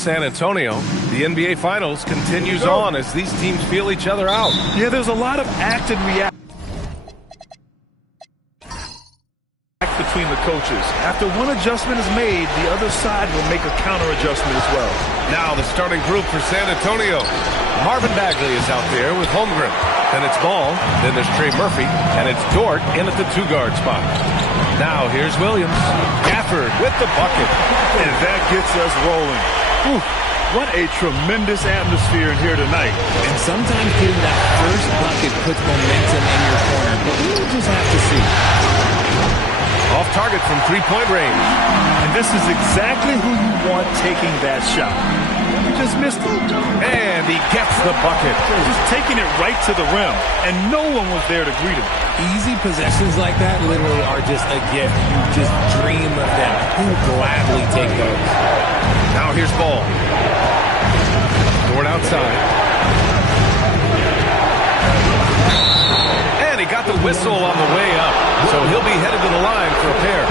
San Antonio. The NBA Finals continues on as these teams feel each other out. Yeah, there's a lot of act and react between the coaches. After one adjustment is made, the other side will make a counter adjustment as well. Now the starting group for San Antonio. Marvin Bagley is out there with Holmgren. Then it's Ball. Then there's Trey Murphy. And it's Dort in at the 2-guard spot. Now here's Williams. Gafford with the bucket. And that gets us rolling. Whew, what a tremendous atmosphere in here tonight. And sometimes getting that first bucket puts momentum in your corner. But we'll just have to see. Off target from 3-point range. And this is exactly who you want taking that shot. He just missed it. And he gets the bucket. Just taking it right to the rim. And no one was there to greet him. Easy possessions like that literally are just a gift. You just dream of them. Who gladly take those? Now here's Ball. Dort outside. And he got the whistle on the way up. So he'll be headed to the line for a pair.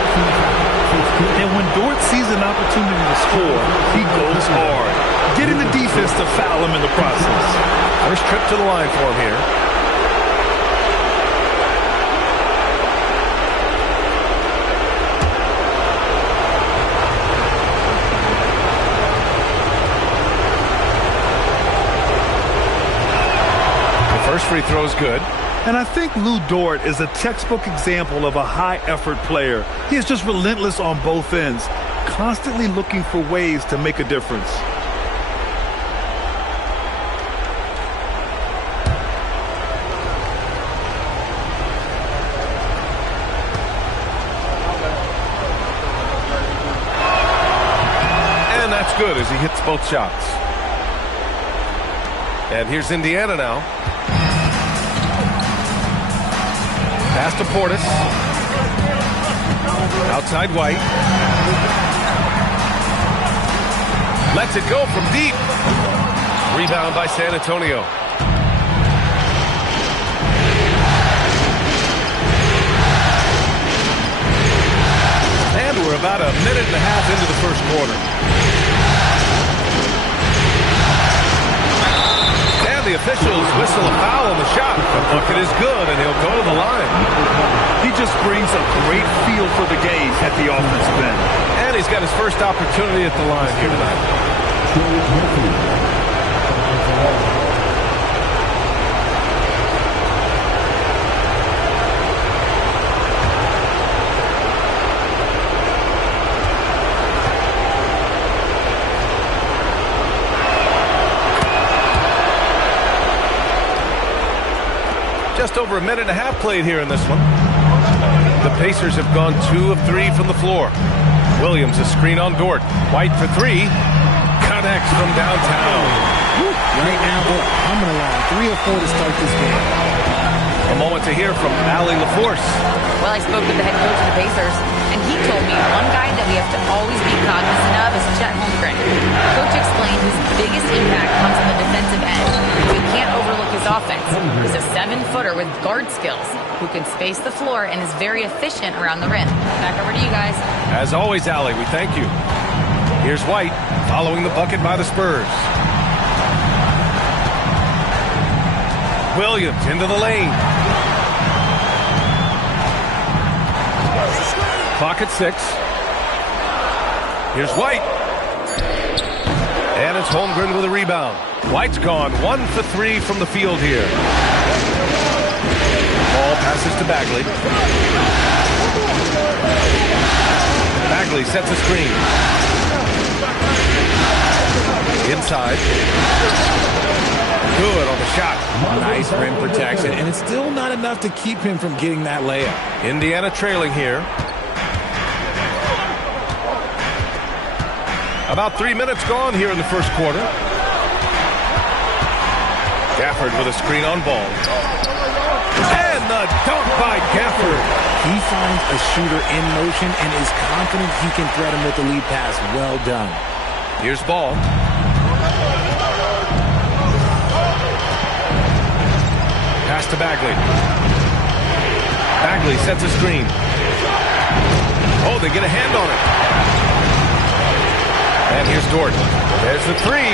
And when Dort sees an opportunity to score, he goes hard, getting the defense to foul him in the process. First trip to the line for him here. The first free throw is good. And I think Lou Dort is a textbook example of a high-effort player. He is just relentless on both ends, constantly looking for ways to make a difference. And that's good as he hits both shots. And here's Indiana now. Pass to Portis. Outside White. Lets it go from deep. Rebound by San Antonio. And we're about a minute and a half into the first quarter. The officials whistle a foul on the shot. The bucket is good, and he'll go to the line. He just brings a great feel for the game at the offensive end. And he's got his first opportunity at the line here tonight. Just over a minute and a half played here in this one. The Pacers have gone 2 of 3 from the floor. Williams a screen on Dort. White for 3. Connects from downtown. Right now, they're coming along. 3 of 4 to start this game. A moment to hear from Allie LaForce. Well, I spoke with the head coach of the Pacers, and he told me one guy that we have to always be cognizant of is Chet Holmgren. Coach explained his biggest impact comes on the defensive end. We can't overlook his offense. He's a 7-footer with guard skills who can space the floor and is very efficient around the rim. Back over to you guys. As always, Allie, we thank you. Here's White following the bucket by the Spurs. Williams into the lane. Clock at 6. Here's White. And it's Holmgren with a rebound. White's gone 1 for 3 from the field here. Ball passes to Bagley. Bagley sets a screen. Inside. Good on the shot. Nice rim protection, and it's still not enough to keep him from getting that layup. Indiana trailing here. About 3 minutes gone here in the first quarter. Gafford with a screen on Ball. And the dunk by Gafford. He finds a shooter in motion and is confident he can thread him with the lead pass. Well done. Here's Ball. Pass to Bagley. Bagley sets a screen. Oh, they get a hand on it. And here's Dort. There's the three.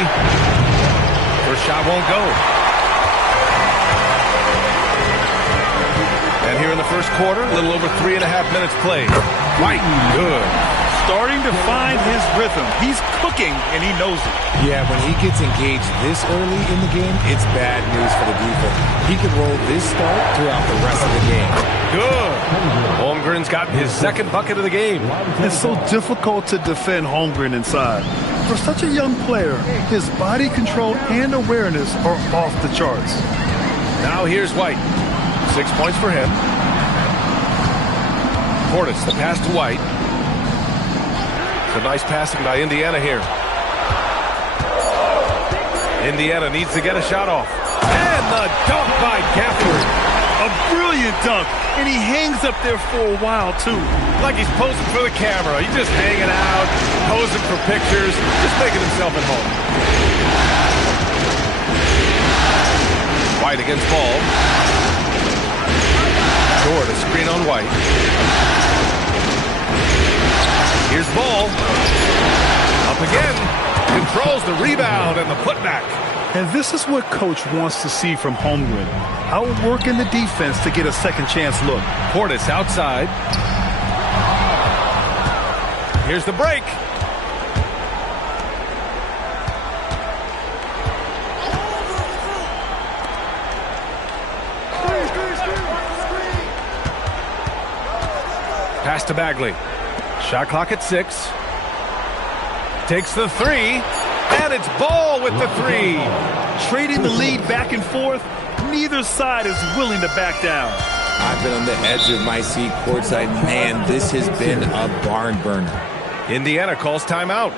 First shot won't go. And here in the first quarter, a little over 3.5 minutes played. White, good. Starting to find his rhythm. He's cooking, and he knows it. Yeah, when he gets engaged this early in the game, it's bad news for the defense. He can roll this start throughout the rest of the game. Good. Holmgren's got his second bucket of the game. It's so difficult to defend Holmgren inside. For such a young player, his body control and awareness are off the charts. Now here's White. 6 points for him. Portis, the pass to White. It's a nice passing by Indiana here. Indiana needs to get a shot off. And the dunk by Gafford. A brilliant dunk, and he hangs up there for a while, too. Like he's posing for the camera. He's just hanging out, posing for pictures, just making himself at home. White against Ball. Dort, a screen on White. Here's Ball. Up again. Controls the rebound and the putback. And this is what Coach wants to see from Holmgren. Outworking the defense to get a second chance look. Portis outside. Here's the break. Pass to Bagley. Shot clock at 6. Takes the three. And it's Ball with the three. Trading the lead back and forth. Neither side is willing to back down. I've been on the edge of my seat courtside. Man, this has been a barn burner. Indiana calls timeout.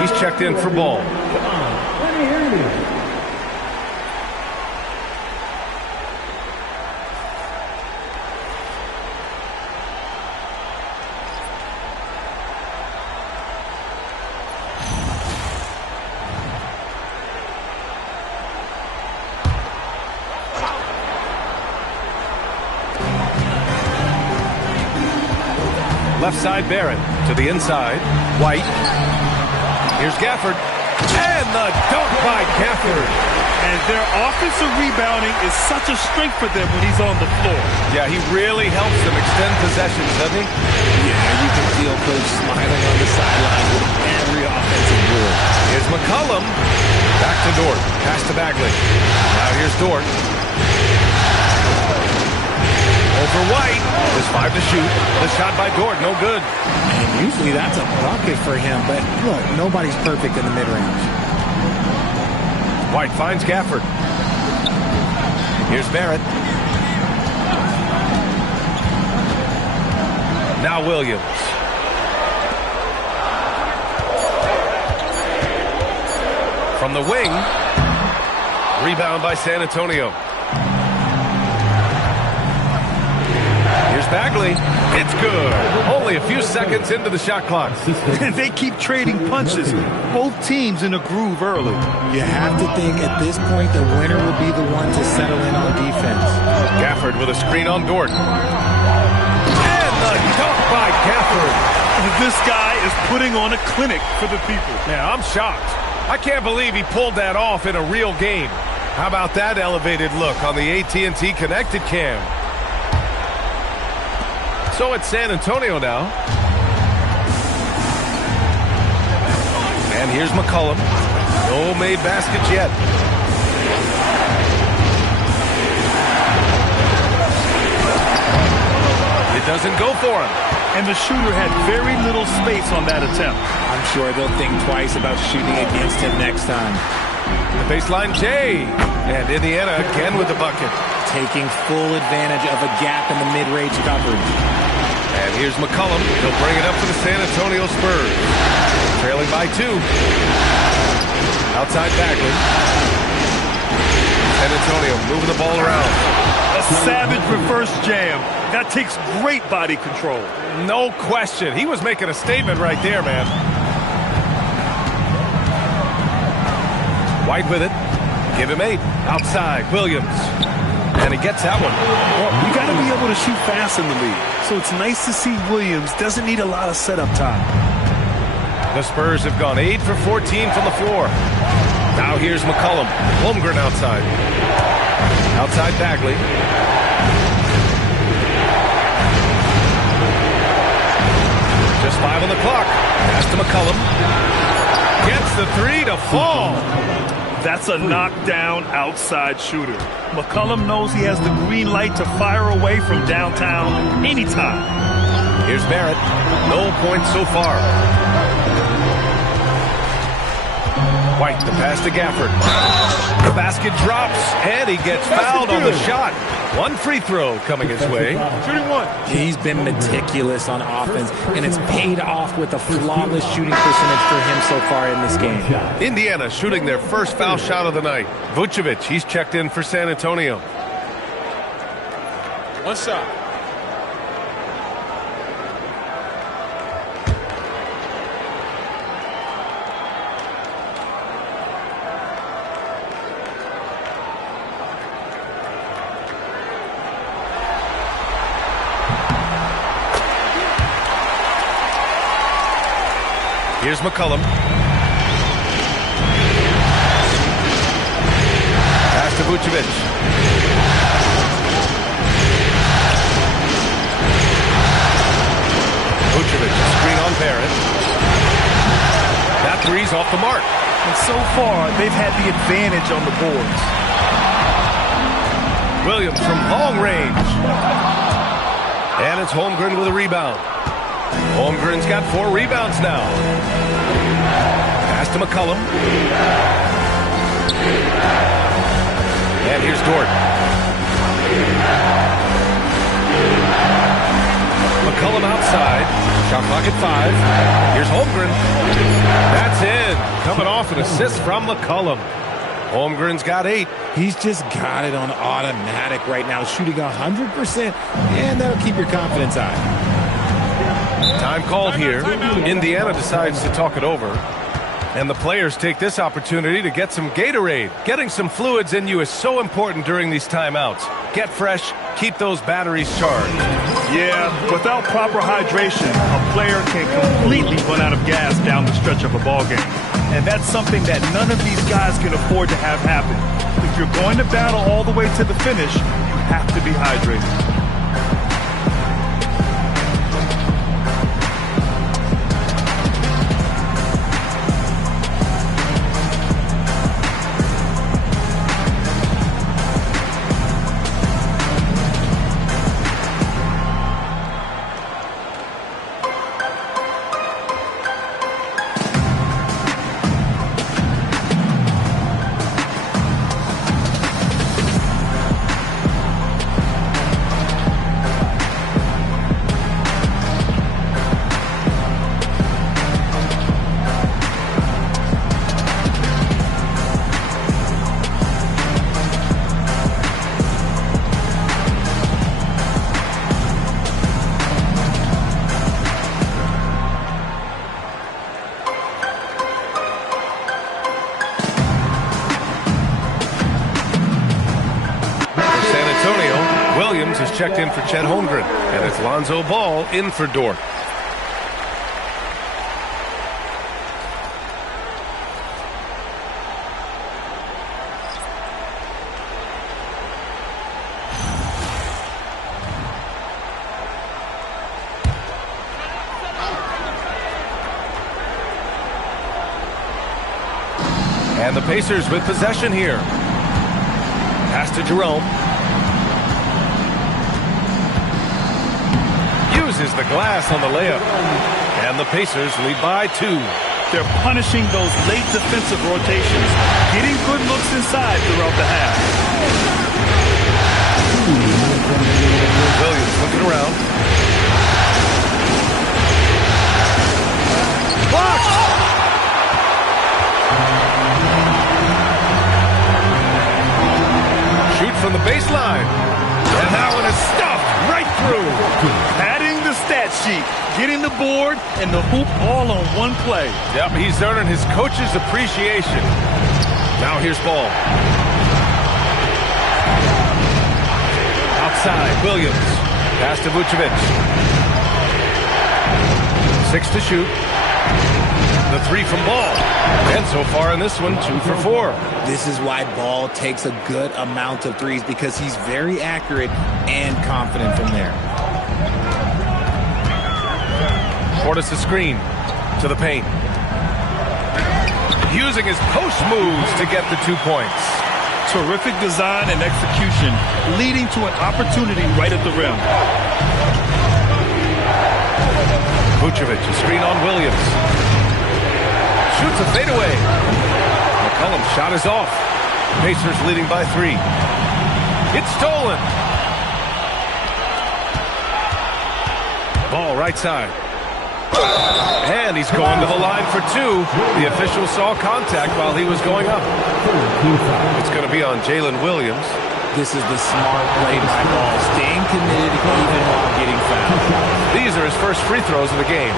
He's checked in for Ball. Left side Barrett to the inside. White. Here's Gafford. And the dunk by Gafford. And their offensive rebounding is such a strength for them when he's on the floor. Yeah, he really helps them extend possessions, doesn't he? Yeah, you can feel Coach smiling on the sideline with every offensive board. Here's McCollum. Back to Dort. Pass to Bagley. Now here's Dort. Over White. There's 5 to shoot. The shot by Dort, no good. And usually that's a bucket for him, but look, nobody's perfect in the mid-range. White finds Gafford. Here's Barrett. Now Williams. From the wing. Rebound by San Antonio. Here's Bagley. It's good. Only a few seconds into the shot clock. And they keep trading punches. Both teams in a groove early. You have to think at this point the winner will be the one to settle in on defense. Gafford with a screen on Dort. And the dunk by Gafford. This guy is putting on a clinic for the people. Yeah, I'm shocked. I can't believe he pulled that off in a real game. How about that elevated look on the AT&T Connected Cam? So it's San Antonio now. And here's McCollum. No made baskets yet. It doesn't go for him. And the shooter had very little space on that attempt. I'm sure they'll think twice about shooting against him next time. The baseline J. And Indiana again with the bucket. Taking full advantage of a gap in the mid-range coverage. And here's McCollum. He'll bring it up for the San Antonio Spurs. Trailing by 2. Outside Bagley. San Antonio moving the ball around. A savage reverse jam. That takes great body control. No question. He was making a statement right there, man. White with it. Give him 8. Outside. Williams. And he gets that one. Well, you got to be able to shoot fast in the league. So it's nice to see Williams doesn't need a lot of setup time. The Spurs have gone 8 for 14 from the floor. Now here's McCollum. Holmgren outside. Outside Bagley. Just 5 on the clock. Pass to McCollum. Gets the 3 to fall. That's a knockdown outside shooter. McCollum knows he has the green light to fire away from downtown anytime. Here's Barrett. No points so far. White, the pass to Gafford. The basket drops, and he gets fouled on the shot. 1 free throw coming his way. Shooting 1. He's been meticulous on offense, and it's paid off with a flawless shooting percentage for him so far in this game. Indiana shooting their first foul shot of the night. Vucevic, he's checked in for San Antonio. 1 shot. Here's McCollum. Pass to Vucevic. Vucevic, screen on Barrett. That three's off the mark. And so far, they've had the advantage on the boards. Williams from long range. And it's Holmgren with a rebound. Holmgren's got 4 rebounds now. Pass to McCollum. And here's Dort. McCollum outside. Shot clock at 5. Here's Holmgren. That's in. Coming off an assist from McCollum. Holmgren's got 8. He's just got it on automatic right now, shooting 100%, and that'll keep your confidence high. Time called here. Indiana decides to talk it over. And the players take this opportunity to get some Gatorade. Getting some fluids in you is so important during these timeouts. Get fresh, keep those batteries charged. Yeah, without proper hydration, a player can completely run out of gas down the stretch of a ball game. And that's something that none of these guys can afford to have happen. If you're going to battle all the way to the finish, you have to be hydrated. Williams has checked in for Chet Holmgren, and it's Lonzo Ball in for Dort. And the Pacers with possession here. Pass to Jerome. Uses the glass on the layup. And the Pacers lead by 2. They're punishing those late defensive rotations, getting good looks inside throughout the half. Williams looking around. Blocked! Shoot from the baseline. And that one is stuffed right through. Adding the stat sheet, getting the board, and the hoop all on one play. Yep, he's earning his coach's appreciation. Now here's Ball. Outside, Williams. Pass to Vucevic. 6 to shoot. The 3 from Ball. And so far in this one, 2 for 4. This is why Ball takes a good amount of threes, because he's very accurate and confident from there. Portis the screen to the paint. Using his post moves to get the 2 points. Terrific design and execution, leading to an opportunity right at the rim. Vucevic, a screen on Williams. Shoots a fadeaway. McCollum's shot is off. Pacers leading by 3. It's stolen. Ball right side. And he's going to the line for 2. The official saw contact while he was going up. It's going to be on Jalen Williams. This is the smart play by Ball, staying committed even while getting fouled. These are his first free throws of the game.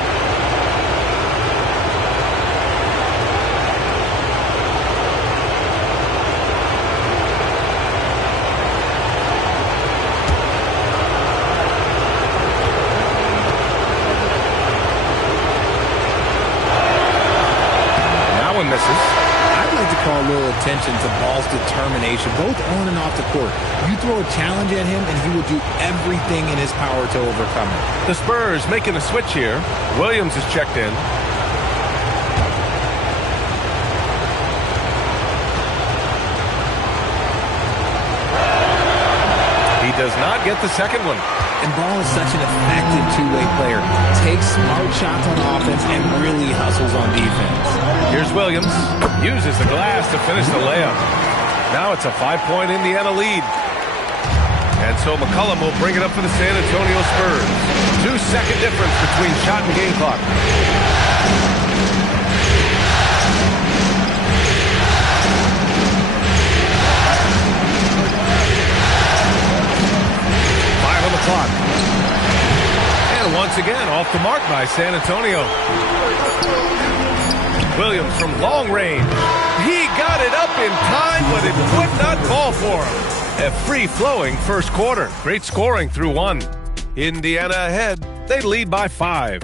Misses. I'd like to call a little attention to Ball's determination, both on and off the court. You throw a challenge at him, and he will do everything in his power to overcome it. The Spurs making a switch here. Williams is checked in. He does not get the second one. And Ball is such an effective two-way player. Takes smart shots on offense and really hustles on defense. Here's Williams. Uses the glass to finish the layup. Now it's a 5-point Indiana lead. And so McCollum will bring it up for the San Antonio Spurs. 2-second difference between shot and game clock. Clock. And once again, off the mark by San Antonio. Williams from long range. He got it up in time, but it would not fall for him. A free-flowing first quarter. Great scoring through 1. Indiana ahead. They lead by 5.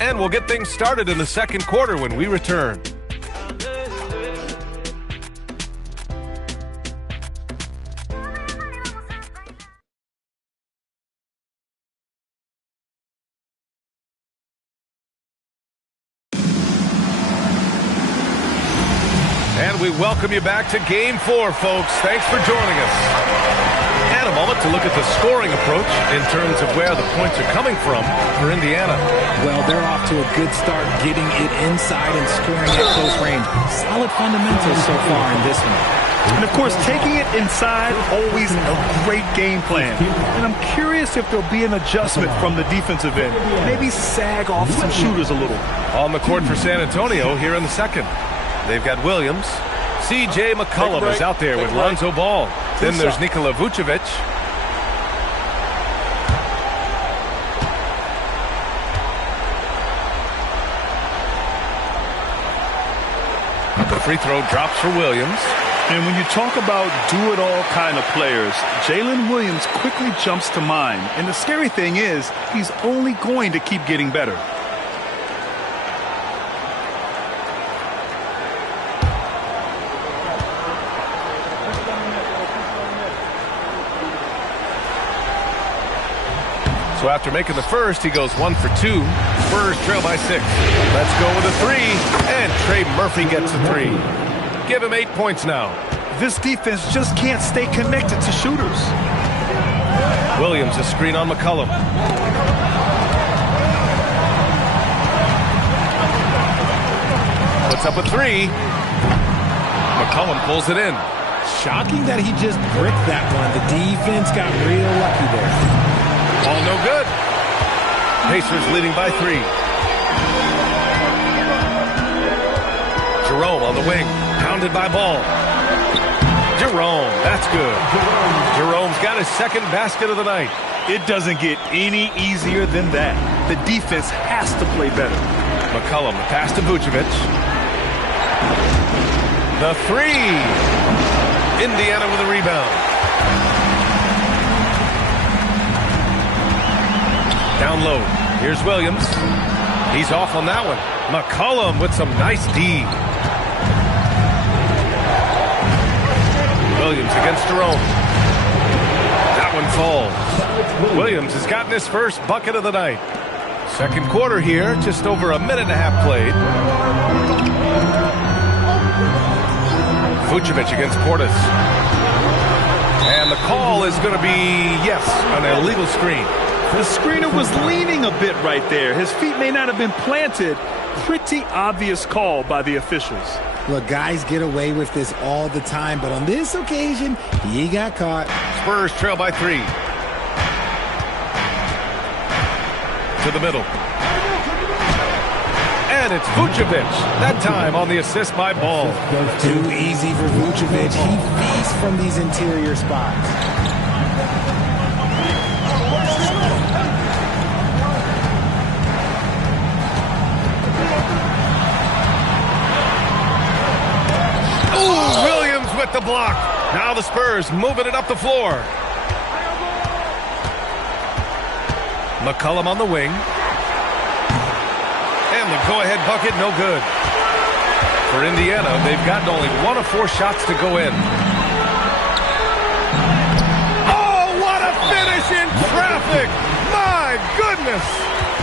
And we'll get things started in the second quarter when we return. And we welcome you back to Game 4, folks. Thanks for joining us. And a moment to look at the scoring approach in terms of where the points are coming from for Indiana. Well, they're off to a good start getting it inside and scoring at close range. Solid fundamentals so far in this one. And, of course, taking it inside, always a great game plan. And I'm curious if there'll be an adjustment from the defensive end. Maybe sag off some shooters a little. On the court for San Antonio here in the second. They've got Williams. C.J. McCollum is out there with Lonzo Ball. Then there's Nikola Vucevic. The free throw drops for Williams. And when you talk about do-it-all kind of players, Jalen Williams quickly jumps to mind. And the scary thing is, he's only going to keep getting better. So after making the first, he goes 1 for 2. Spurs trail by 6. Let's go with a 3. And Trey Murphy gets a 3. Give him 8 points now. This defense just can't stay connected to shooters. Williams, a screen on McCollum. Puts up a 3. McCollum pulls it in. Shocking that he just bricked that one. The defense got real lucky there. All no good. Pacers leading by 3. Jerome on the wing. Pounded by Ball. Jerome, that's good. Jerome's got his second basket of the night. It doesn't get any easier than that. The defense has to play better. McCollum, the pass to Vucevic. The 3. Indiana with a rebound. Down low. Here's Williams. He's off on that one. McCollum with some nice D. Williams against Jerome. That one falls. Williams has gotten his first bucket of the night. Second quarter here, just over a minute and a half played. Vucevic against Portis. And the call is going to be, yes, an illegal screen. The screener was leaning a bit right there. His feet may not have been planted. Pretty obvious call by the officials. Look, guys get away with this all the time, but on this occasion, he got caught. Spurs trail by 3. To the middle. And it's Vucevic. That time on the assist by Ball. Too easy for Vucevic. He feasts from these interior spots. Ooh, Williams with the block. Now the Spurs moving it up the floor. McCollum on the wing. And the go-ahead bucket, no good. For Indiana, they've gotten only 1 of 4 shots to go in. Oh, what a finish in traffic! My goodness!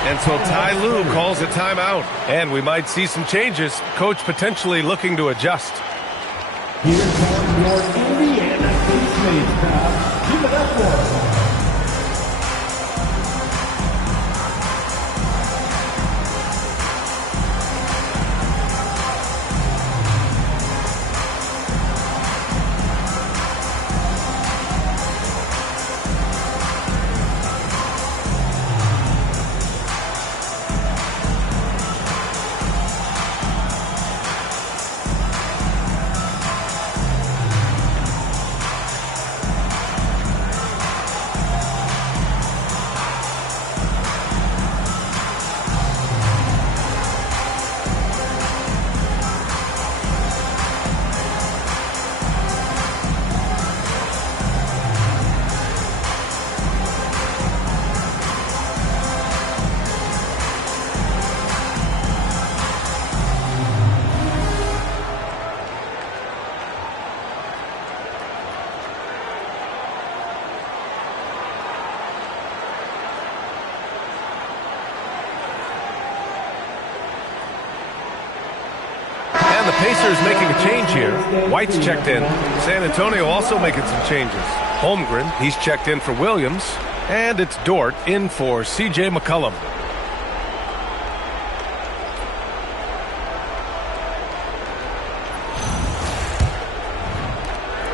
And so Ty Lue calls a timeout. And we might see some changes. Coach potentially looking to adjust. Here comes your Indiana Pacers crowd. Give it up for them. Pacers making a change here. White's checked in. San Antonio also making some changes. Holmgren, he's checked in for Williams. And it's Dort in for C.J. McCollum.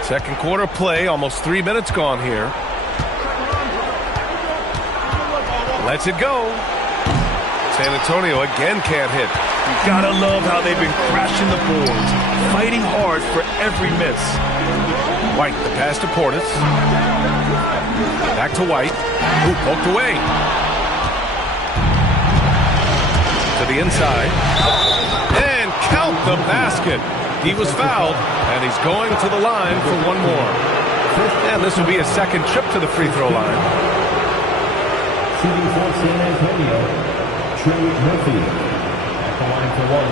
Second quarter play, almost 3 minutes gone here. Lets it go. San Antonio again can't hit. You gotta love how they've been crashing the boards, fighting hard for every miss. White, the pass to Portis. Back to White, who poked away. To the inside. And count the basket. He was fouled, and he's going to the line for one more. And this will be his second trip to the free throw line. Shooting for San Antonio, Trey Murphy at the line for one.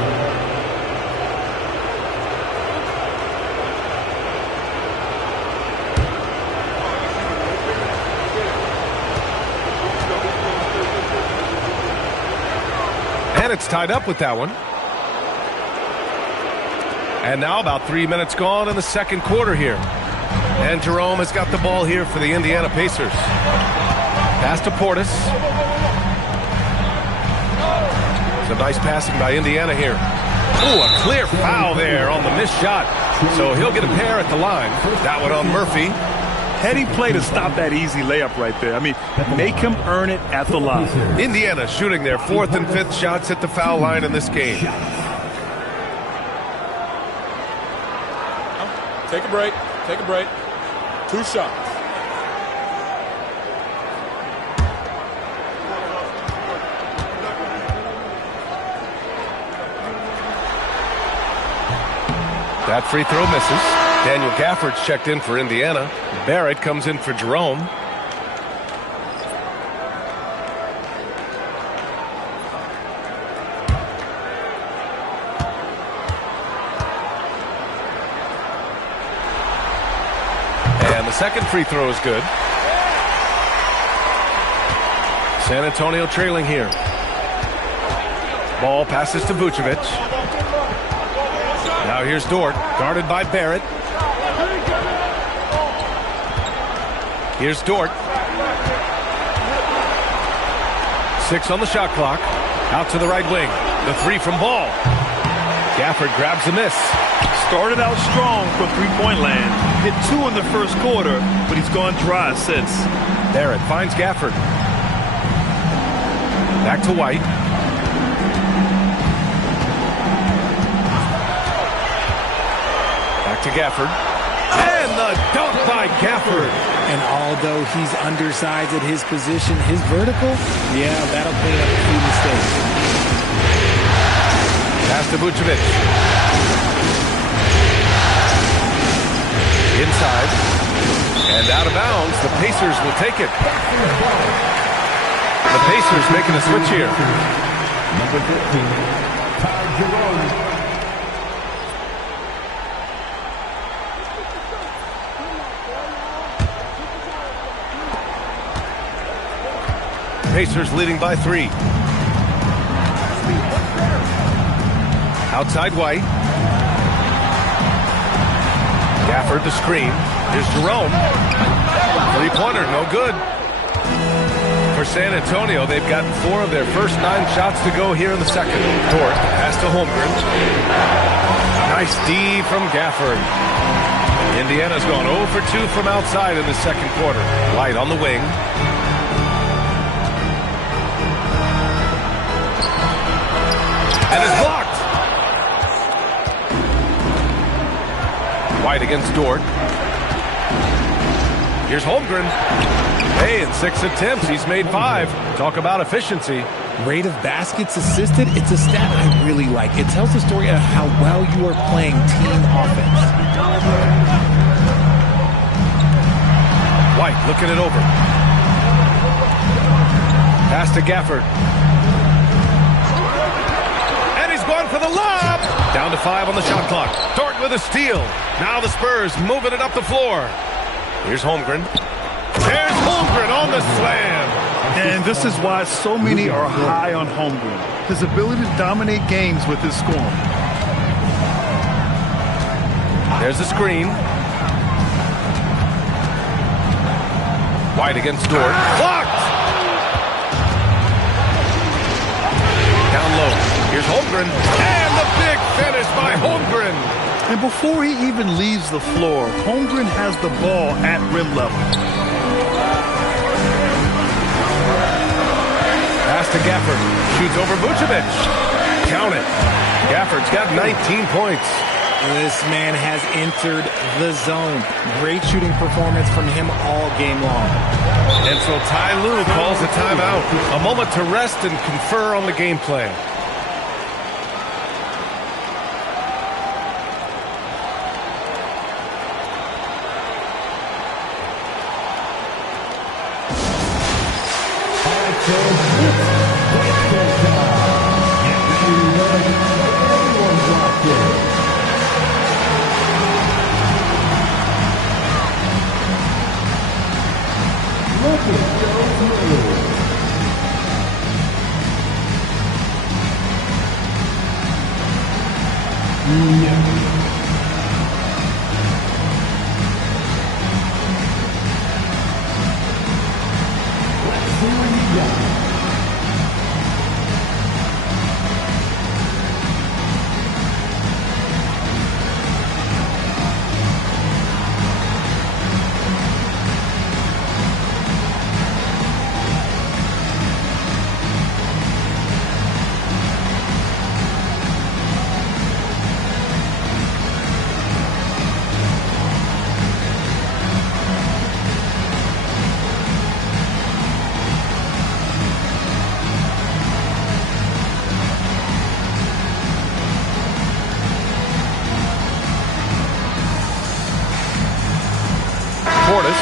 And it's tied up with that one. And now about 3 minutes gone in the second quarter here. And Jerome has got the ball here for the Indiana Pacers. Pass to Portis. Some nice passing by Indiana here. Ooh, a clear foul there on the missed shot. So he'll get a pair at the line. That one on Murphy. Heady play to stop that easy layup right there. I mean, make him earn it at the line. Indiana shooting their fourth and fifth shots at the foul line in this game. Take a break. Take a break. 2 shots. That free throw misses. Daniel Gafford's checked in for Indiana. Barrett comes in for Jerome. And the second free throw is good. San Antonio trailing here. Ball passes to Vucevic. Now here's Dort, guarded by Barrett. Here's Dort. 6 on the shot clock. Out to the right wing. The three from Ball. Gafford grabs a miss. Started out strong from three-point land. Hit 2 in the first quarter, but he's gone dry since. Barrett finds Gafford. Back to White. Back to Gafford. And the dunk by Gafford. And although he's undersized at his position, his vertical, yeah, that'll clean up a few mistakes. Pass to Vucevic. Inside. And out of bounds. The Pacers will take it. The Pacers making a switch here. Number 15, Ty Jerome. Pacers leading by 3. Outside White. Gafford the screen. Here's Jerome. Three-pointer, no good. For San Antonio, they've gotten 4 of their first 9 shots to go here in the second. Dort pass to Holmgren. Nice D from Gafford. Indiana's gone 0 for 2 from outside in the second quarter. White on the wing. And is blocked. White against Dort. Here's Holmgren. Hey, in 6 attempts, he's made 5. Talk about efficiency. Rate of baskets assisted, it's a stat I really like. It tells the story of how well you are playing team offense. White looking it over. Pass to Gafford. And he's going for the lob. Down to 5 on the shot clock. Dort with a steal. Now the Spurs moving it up the floor. Here's Holmgren. There's Holmgren on the slam. And this is why so many are high on Holmgren. His ability to dominate games with his scoring. There's a screen. White against Dort. Blocked! Down low. Here's Holmgren. And the big finish by Holmgren. And before he even leaves the floor, Holmgren has the ball at rim level. Pass to Gafford. Shoots over Vucevic. Count it. Gafford's got 19 points. This man has entered the zone. Great shooting performance from him all game long. And so Ty Lue calls a timeout. A moment to rest and confer on the game plan.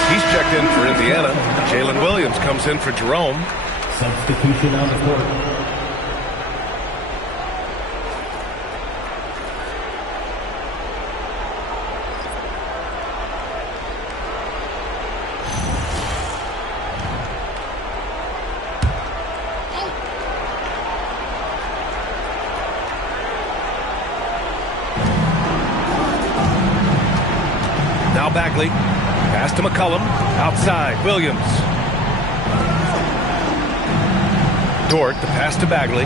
He's checked in for Indiana. Jalen Williams comes in for Jerome. Substitution on the court. Now Bagley. Pass to McCollum. Outside. Williams. Dort, the pass to Bagley.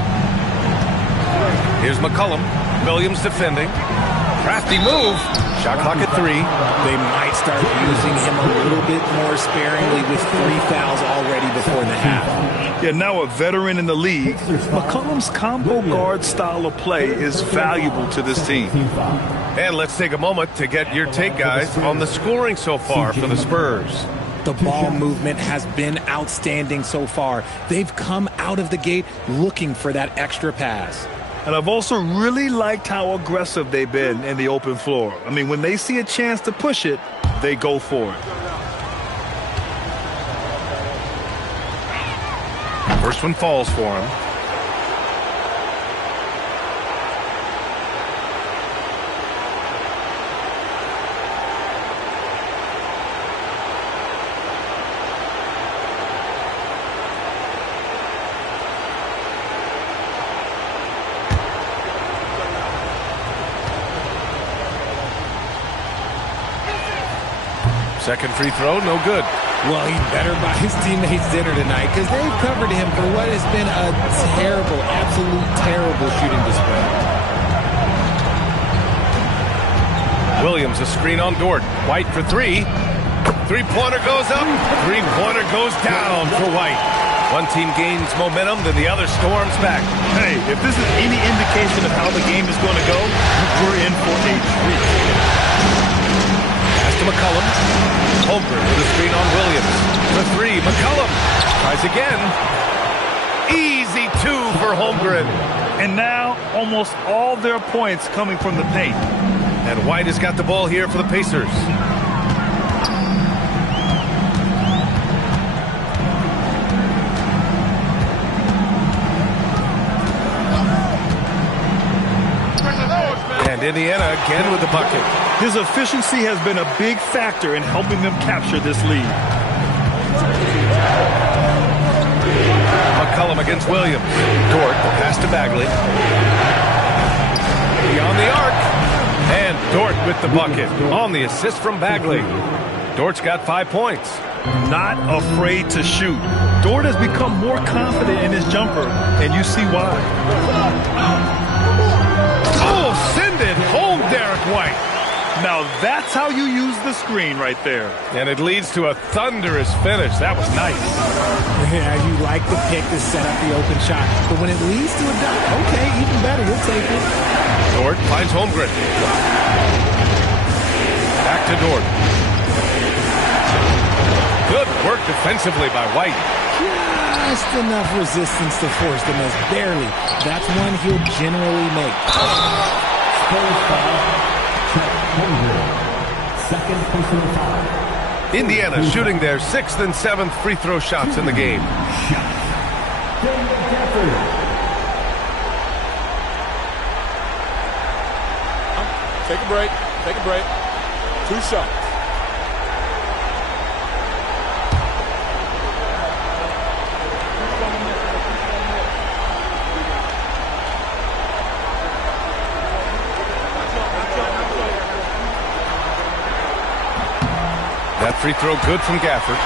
Here's McCollum. Williams defending. Crafty move. Shot clock at 3. They might start using him a little bit more sparingly with 3 fouls already before the half. Yeah, now a veteran in the league, McCollum's combo guard style of play is valuable to this team. And let's take a moment to get your take, guys, on the scoring so far for the Spurs. The ball movement has been outstanding so far. They've come out of the gate looking for that extra pass. And I've also really liked how aggressive they've been in the open floor. I mean, when they see a chance to push it, they go for it. First one falls for him. Second free throw, no good. Well, he better buy his teammates dinner tonight because they've covered him for what has been a terrible, absolute terrible shooting display. Williams, a screen on Dort. White for 3. Three-pointer goes up. Three-pointer goes down for White. One team gains momentum, then the other storms back. Hey, if this is any indication of how the game is going to go, we're in for a treat. To McCollum. Holmgren with a screen on Williams. For 3, McCollum tries again. Easy 2 for Holmgren. And now almost all their points coming from the paint. And White has got the ball here for the Pacers. And Indiana again with the bucket. His efficiency has been a big factor in helping them capture this lead. McCollum against Williams. Dort, pass to Bagley. Beyond the arc. And Dort with the bucket on the assist from Bagley. Dort's got 5 points. Not afraid to shoot. Dort has become more confident in his jumper, and you see why. Oh, send it home, Derek White. Now that's how you use the screen right there. And it leads to a thunderous finish. That was nice. Yeah, you like the pick to set up the open shot. But when it leads to a dunk, okay, even better. You'll take it. Dort finds Holmgren. Back to Dort. Good work defensively by White. Just enough resistance to force the miss. Barely. That's one he'll generally make. Spurs foul. Second personal foul. Indiana shooting their 6th and 7th free throw shots in the game. Take a break. Take a break. 2 shots. That free throw good from Gafford.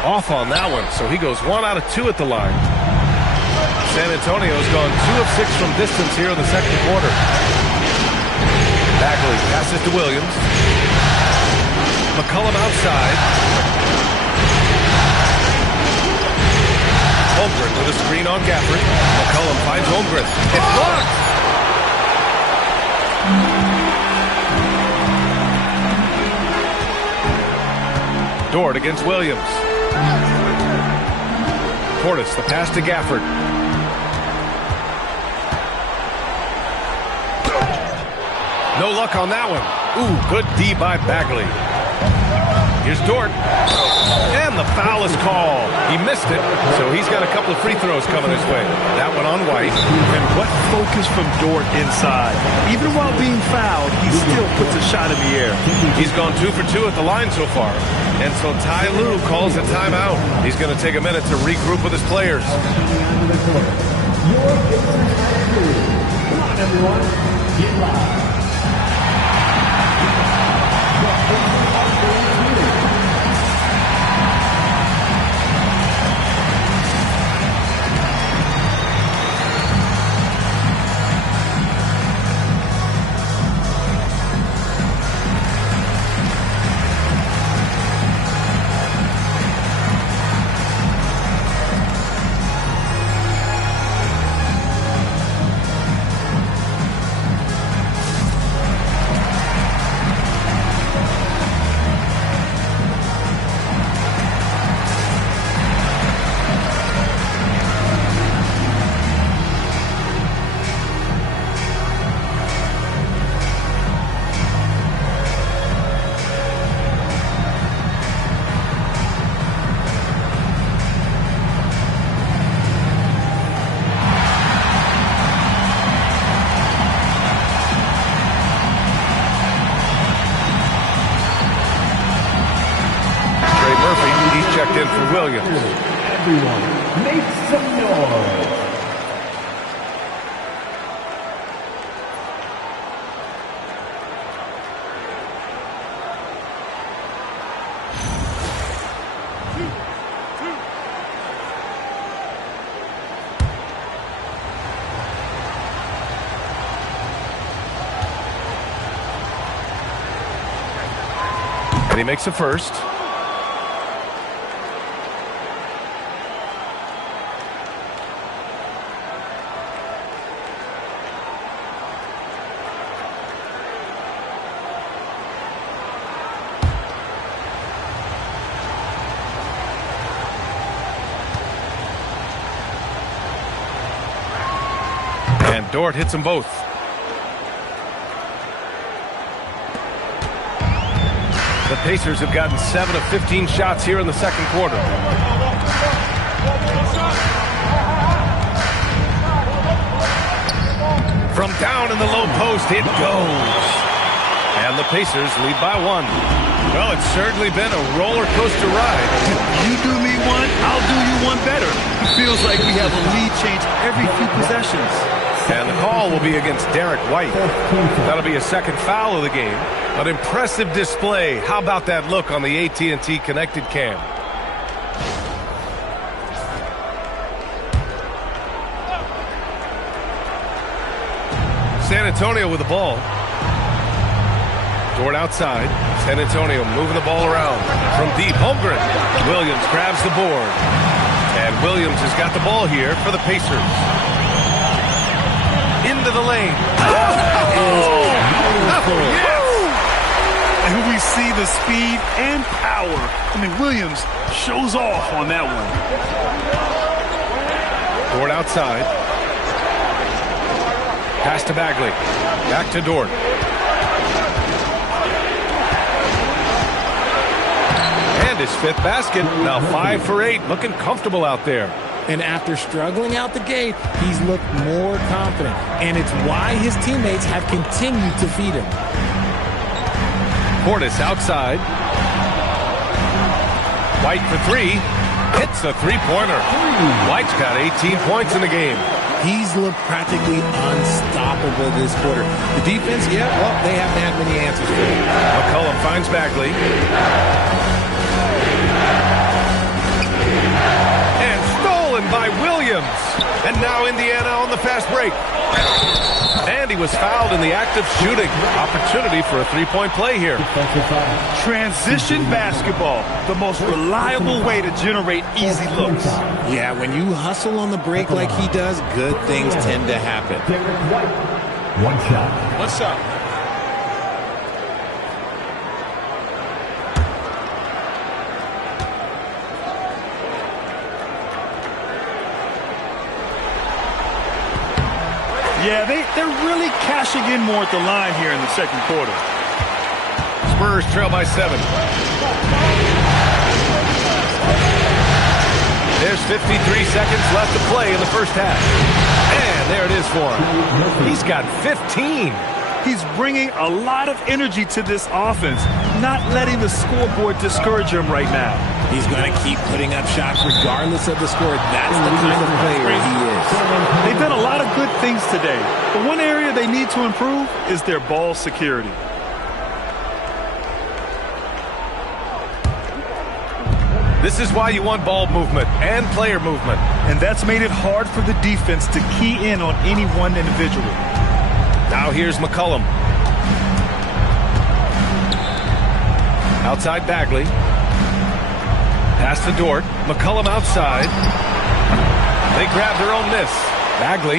Off on that one, so he goes 1 out of 2 at the line. San Antonio's gone 2 of 6 from distance here in the second quarter. Bagley passes to Williams. McCollum outside. Holmgren with a screen on Gafford. McCollum finds Holmgren. It's blocked! Dort against Williams. Portis, the pass to Gafford. No luck on that one. Ooh, good D by Bagley. Here's Dort. And the foul is called. He missed it, so he's got a couple of free throws coming his way. That one on White. And what focus from Dort inside. Even while being fouled, he still puts a shot in the air. He's gone 2 for 2 at the line so far. And so Ty Lue calls a timeout. He's going to take a minute to regroup with his players. Your Come on, everyone. Get live. Checked in for Williams. Everyone, make some noise. And he makes a first. And Dort hits them both. The Pacers have gotten 7 of 15 shots here in the second quarter. From down in the low post, it goes. And the Pacers lead by 1. Well, it's certainly been a roller coaster ride. You do me one, I'll do you one better. It feels like we have a lead change every few possessions. And the call will be against Derek White. That'll be a second foul of the game. An impressive display. How about that look on the AT&T connected cam? San Antonio with the ball. Dort outside. San Antonio moving the ball around. From deep, Holmgren. Williams grabs the board. And Williams has got the ball here for the Pacers. Into the lane. Oh! Yes! see the speed and power. I mean, Williams shows off on that one. Dort outside. Pass to Bagley. Back to Dort. And his fifth basket. Now 5 for 8. Looking comfortable out there. And after struggling out the gate, he's looked more confident. And it's why his teammates have continued to feed him. Portis outside. White for 3. Hits a three-pointer. White's got 18 points in the game. He's looked practically unstoppable this quarter. The defense, yeah, well, they haven't had many answers for him. McCollum finds Bagley. And stolen by Williams. And now Indiana on the fast break. And he was fouled in the act of shooting. Opportunity for a three-point play here. Transition basketball, the most reliable way to generate easy looks. Yeah, when you hustle on the break like he does, good things tend to happen. One shot. What's up? Yeah, they're really cashing in more at the line here in the second quarter. Spurs trail by 7. There's 53 seconds left to play in the first half. And there it is for him. He's got 15. He's bringing a lot of energy to this offense, not letting the scoreboard discourage him right now. He's going to keep putting up shots regardless of the score. That's the kind of player he is. They've done a lot of good things today, but one area they need to improve is their ball security. This is why you want ball movement and player movement. And that's made it hard for the defense to key in on any one individual. Now here's McCollum. Outside Bagley. Pass to Dort. McCollum outside. They grab their own miss. Bagley.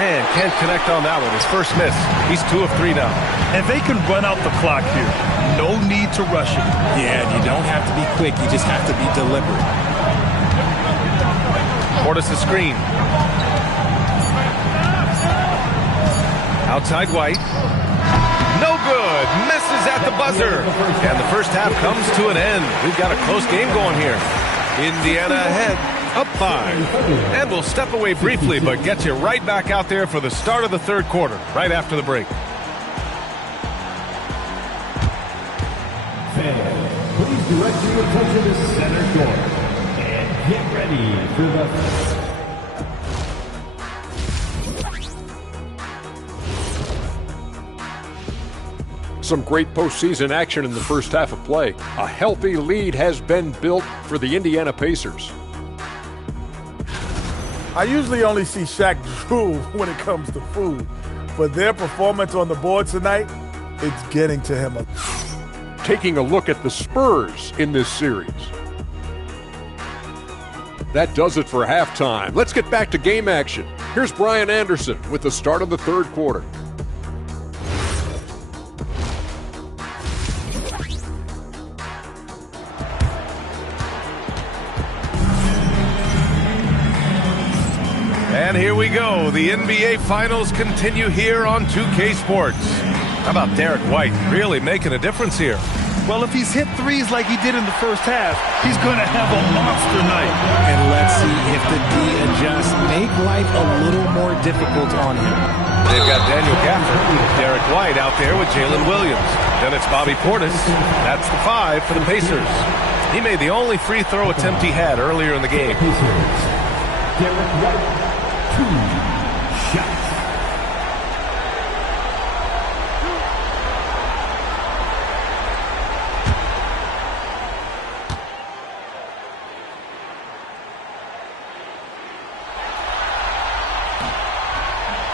And can't connect on that one. His first miss. He's 2 of 3 now. And they can run out the clock here. No need to rush it. Yeah, you don't have to be quick. You just have to be deliberate. Portis the screen. Outside White. No good. Misses at the buzzer. And the first half comes to an end. We've got a close game going here. Indiana ahead, up 5. And we'll step away briefly, but get you right back out there for the start of the third quarter, right after the break. Fans, please direct your attention to center court. And get ready for the... Some great postseason action in the first half of play. A healthy lead has been built for the Indiana Pacers. I usually only see Shaq drool when it comes to food, but their performance on the board tonight, it's getting to him. Taking a look at the Spurs in this series. That does it for halftime. Let's get back to game action. Here's Brian Anderson with the start of the third quarter. And here we go. The NBA Finals continue here on 2K Sports. How about Derek White really making a difference here? Well, if he's hit threes like he did in the first half, he's going to have a monster night. And let's see if the D adjusts, make life a little more difficult on him. They've got Daniel Gafford, Derek White out there with Jalen Williams. Then it's Bobby Portis. That's the 5 for the Pacers. He made the only free throw attempt he had earlier in the game. Derek White, 2 shots.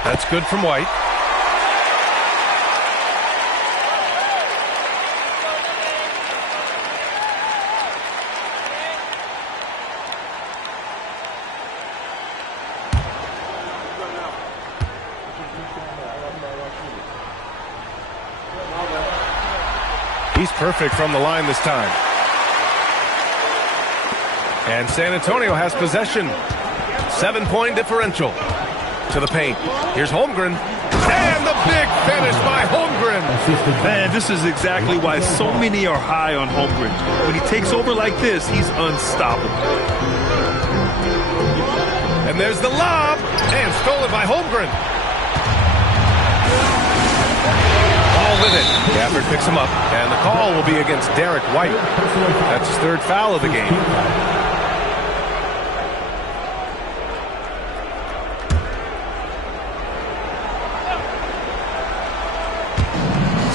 That's good from White. He's perfect from the line this time. And San Antonio has possession. 7-point differential to the paint. Here's Holmgren. And the big finish by Holmgren. Man, this is exactly why so many are high on Holmgren. When he takes over like this, he's unstoppable. And there's the lob. And stolen by Holmgren. Ball with it. Gafford picks him up. And the call will be against Derek White. That's his third foul of the game.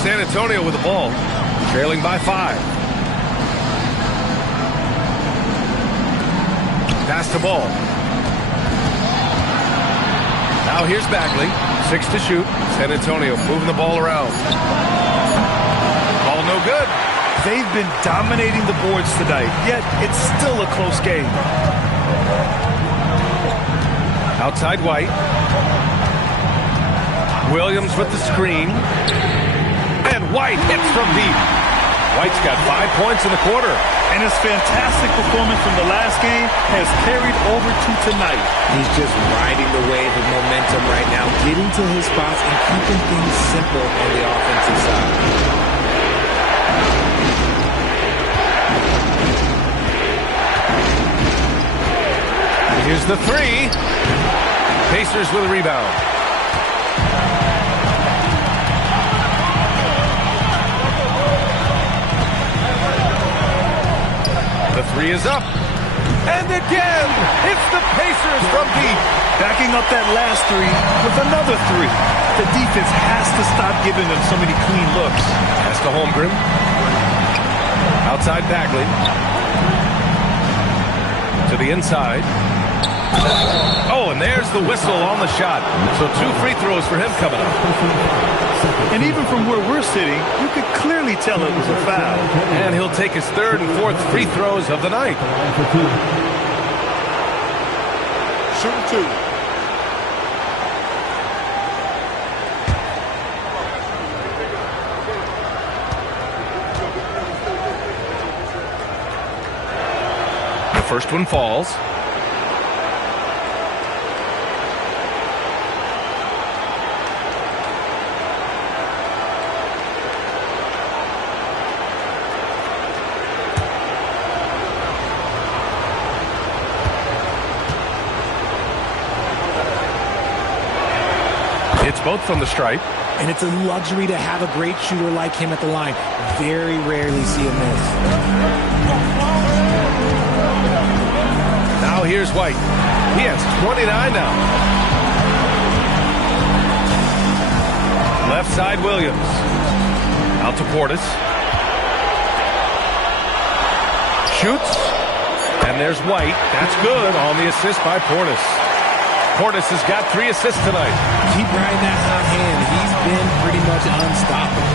San Antonio with the ball, trailing by 5. Pass the ball. Now here's Bagley, 6 to shoot. San Antonio moving the ball around. Ball no good. They've been dominating the boards tonight, yet it's still a close game. Outside White. Williams with the screen. And White hits from deep. White's got 5 points in the quarter. And his fantastic performance from the last game has carried over to tonight. He's just riding the wave of momentum right now, getting to his spots and keeping things simple on the offensive side. Here's the 3. Pacers with a rebound. The 3 is up. And again, it's the Pacers from deep. Backing up that last 3 with another 3. The defense has to stop giving them so many clean looks. Pass to Holmgren. Outside Bagley. To the inside. Oh, and there's the whistle on the shot. So 2 free throws for him coming up. And even from where we're sitting, you could clearly tell it was a foul. And he'll take his 3rd and 4th free throws of the night. Shooting 2. The first one falls. It's both from the stripe. And it's a luxury to have a great shooter like him at the line. Very rarely see a miss. Now here's White. He has 29 now. Left side Williams. Out to Portis. Shoots. And there's White. That's good on the assist by Portis. Portis has got 3 assists tonight. Keep riding that hot hand. He's been pretty much unstoppable.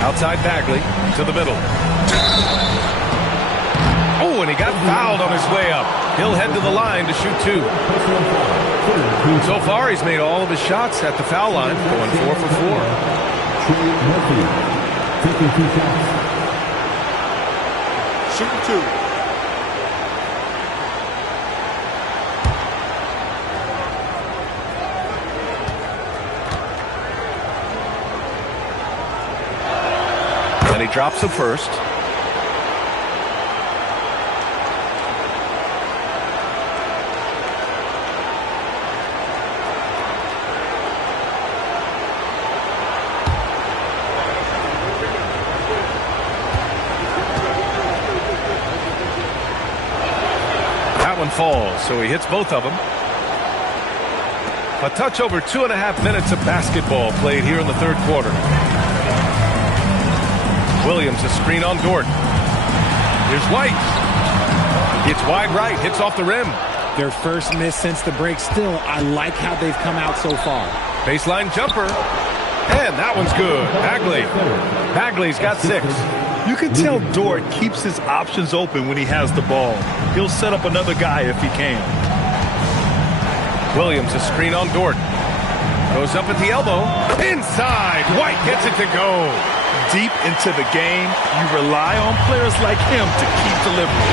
Outside Bagley to the middle. Oh, and he got fouled on his way up. He'll head to the line to shoot 2. So far, he's made all of his shots at the foul line, going 4 for 4. Shooting 2. And he drops the first. That one falls, so he hits both of them. A touch over 2.5 minutes of basketball played here in the 3rd quarter. Williams, a screen on Dort. Here's White. Gets wide right, hits off the rim. Their first miss since the break. Still, I like how they've come out so far. Baseline jumper. And that one's good. Bagley. Bagley's got 6. You can tell Dort keeps his options open when he has the ball. He'll set up another guy if he can. Williams, a screen on Dort. Goes up at the elbow. Inside. White gets it to go. Deep into the game, you rely on players like him to keep delivering.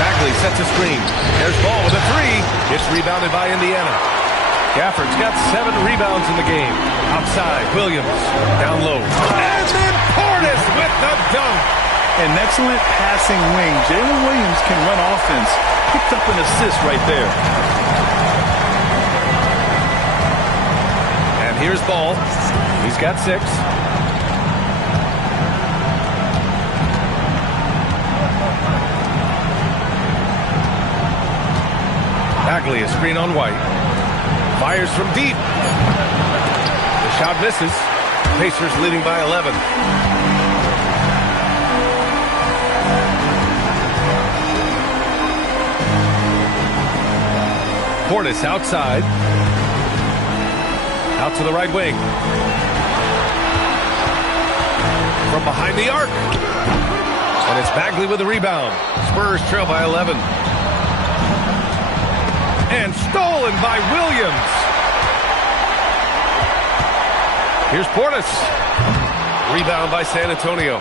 Bagley sets a screen. There's ball with a three. It's rebounded by Indiana. Gafford's got 7 rebounds in the game. Outside, Williams. Down low. And then Portis with the dunk. An excellent passing wing. Jalen Williams can run offense. Picked up an assist right there. And here's Ball. He's got 6. Bagley, a screen on White. Fires from deep. The shot misses. Pacers leading by 11. Portis outside. Out to the right wing. From behind the arc. And it's Bagley with the rebound. Spurs trail by 11. And stolen by Williams. Here's Portis. Rebound by San Antonio.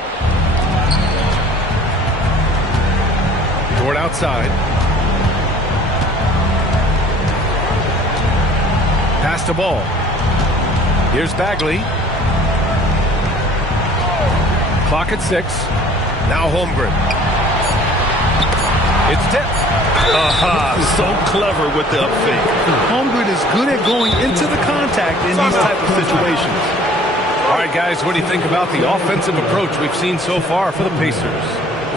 Dort outside. Pass to Ball. Here's Bagley. Clock at 6. Now Holmgren. It's tipped. So clever with the up fake. Holmgren is good at going into the contact in these type of situations. All right, guys, what do you think about the offensive approach we've seen so far for the Pacers?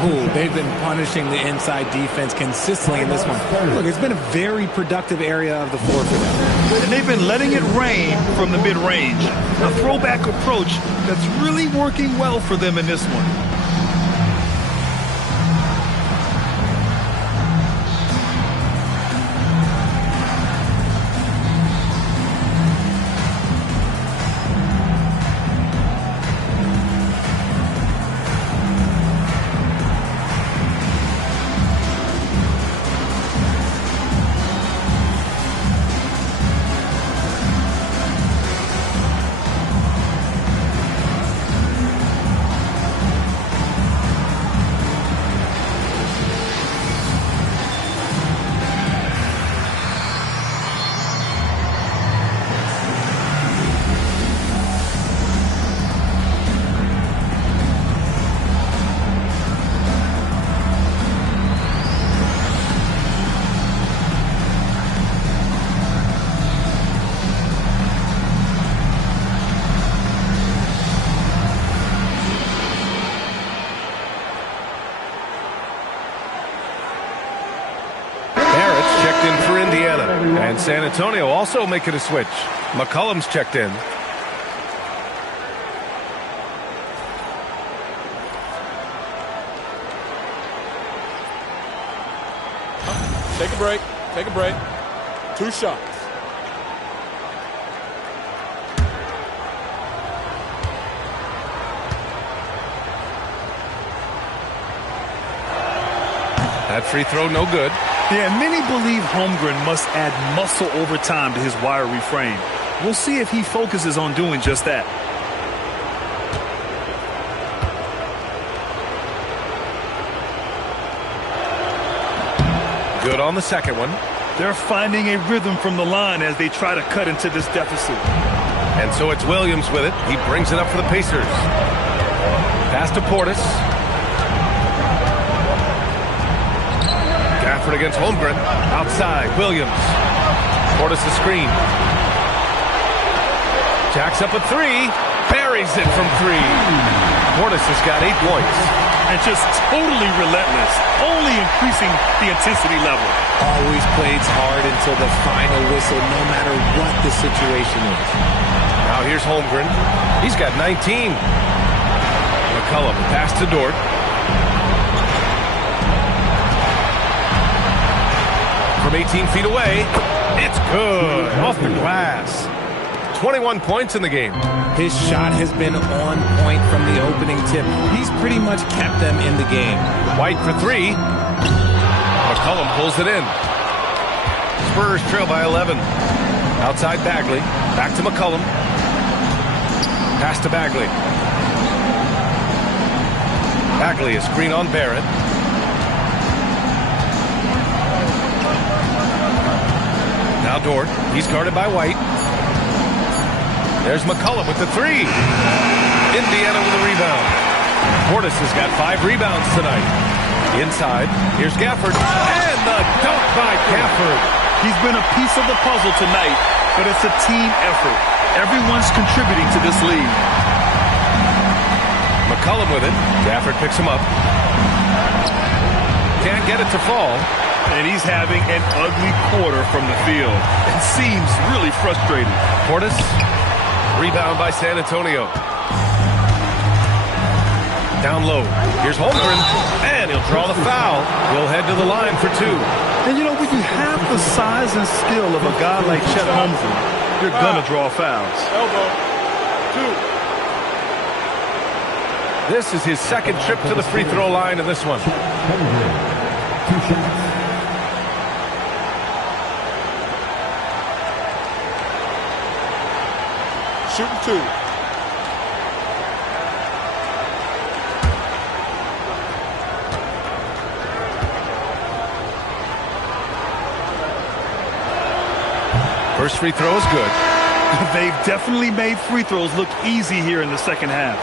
Ooh, they've been punishing the inside defense consistently in this one. Look, it's been a very productive area of the floor for them. And they've been letting it rain from the mid-range. A throwback approach that's really working well for them in this one. And San Antonio also making a switch. McCollum's checked in. Take a break. Take a break. 2 shots. That free throw no good. Yeah, many believe Holmgren must add muscle over time to his wiry frame. We'll see if he focuses on doing just that. Good on the second one. They're finding a rhythm from the line as they try to cut into this deficit. And so it's Williams with it. He brings it up for the Pacers. Pass to Portis. Gafford against Holmgren. Outside, Williams. Portis the screen. Jacks up a 3. Buries it from 3. Portis has got 8 points. And just totally relentless, only increasing the intensity level. Always plays hard until the final whistle, no matter what the situation is. Now here's Holmgren. He's got 19. McCollum, pass to Dort. From 18 feet away, it's good. Off the glass. 21 points in the game. His shot has been on point from the opening tip. He's pretty much kept them in the game. White for 3. McCollum pulls it in. Spurs trail by 11. Outside Bagley. Back to McCollum. Pass to Bagley. Bagley is screen on Barrett. Now Dort. He's guarded by White. There's McCollum with the three. Indiana with a rebound. Portis has got 5 rebounds tonight. Inside, here's Gafford. And the dunk by Gafford. He's been a piece of the puzzle tonight, but it's a team effort. Everyone's contributing to this lead. McCollum with it. Gafford picks him up. Can't get it to fall. And he's having an ugly quarter from the field. It seems really frustrated. Portis. Rebound by San Antonio. Down low. Here's Holmgren. And he'll draw the foul. He'll head to the line for 2. And you know, when you have the size and skill of a guy like Chet Holmgren, you're going to draw fouls. Elbow. 2. This is his second trip to the free throw line in this one. 2 shots. Shooting 2. First free throw is good. They've definitely made free throws look easy here in the second half.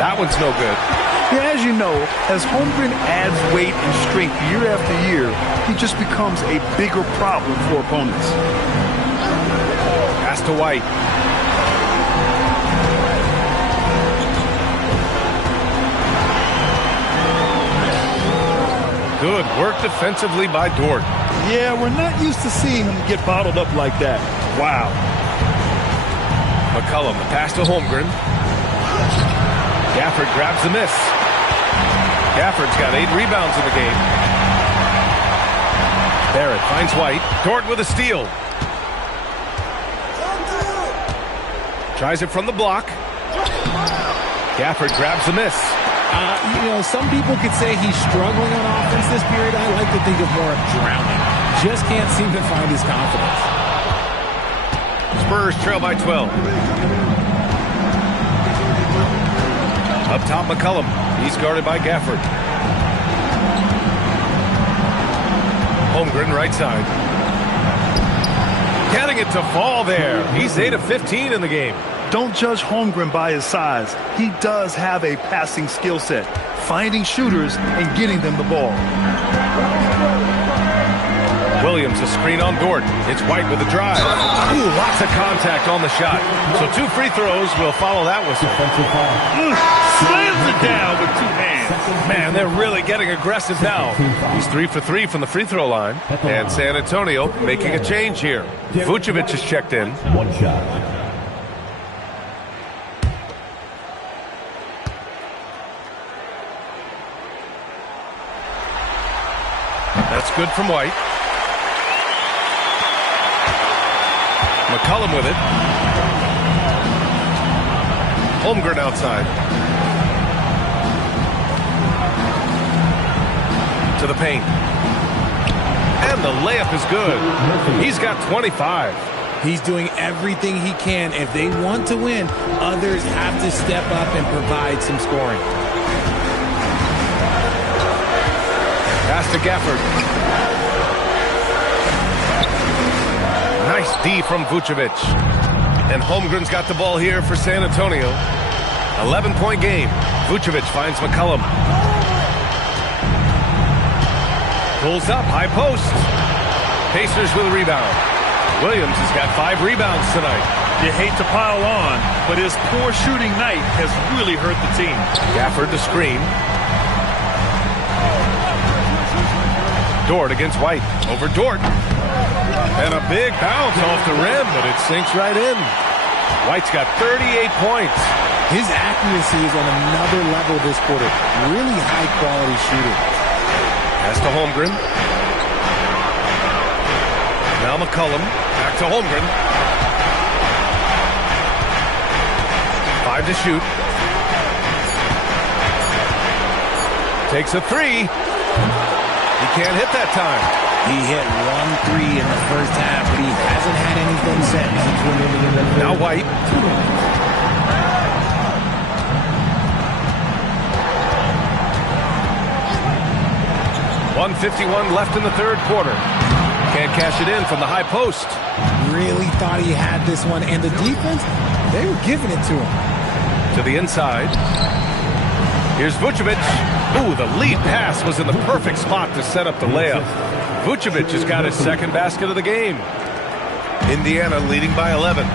That one's no good. Yeah, as you know, as Holmgren adds weight and strength year after year, he just becomes a bigger problem for opponents. Pass to White. Good work defensively by Dort. Yeah, we're not used to seeing him get bottled up like that. Wow. McCollum, the pass to Holmgren. Gafford grabs the miss. Gafford's got 8 rebounds in the game. Barrett finds White. Dort with a steal. Tries it from the block. Gafford grabs the miss. You know, some people could say he's struggling on offense this period. I like to think of more of drowning. Just can't seem to find his confidence. Spurs trail by 12. Up top, McCollum. He's guarded by Gafford. Holmgren, right side. Getting it to fall there. He's 8 of 15 in the game. Don't judge Holmgren by his size. He does have a passing skill set, finding shooters and getting them the ball. Williams, a screen on Dort. It's White with a drive. Ooh, lots of contact on the shot. So 2 free throws will follow that whistle. Slams it down with 2 hands. Man, they're really getting aggressive now. He's 3 for 3 from the free throw line. And San Antonio making a change here. Vucevic is checked in. 1 shot. That's good from White. McCollum with it. Holmgren outside. To the paint. And the layup is good. He's got 25. He's doing everything he can. If they want to win, others have to step up and provide some scoring. Pass to Gafford. Nice D from Vucevic. And Holmgren's got the ball here for San Antonio. 11-point game. Vucevic finds McCollum. Pulls up, high post. Pacers with a rebound. Williams has got 5 rebounds tonight. You hate to pile on, but his poor shooting night has really hurt the team. Gafford the screen. Dort against White. Over Dort. And a big bounce off the rim, but it sinks right in. White's got 38 points. His accuracy is on another level this quarter. Really high-quality shooting. Pass to Holmgren. Now McCollum. Back to Holmgren. 5 to shoot. Takes a three. He can't hit that time. He hit 1 3 in the first half, but he hasn't had anything since. Now White. .151 left in the third quarter. Can't cash it in from the high post. Really thought he had this one, and the defense, they were giving it to him. To the inside. Here's Vucevic. Ooh, the lead pass was in the perfect spot to set up the layup. Vucevic has got his second basket of the game. Indiana leading by 11.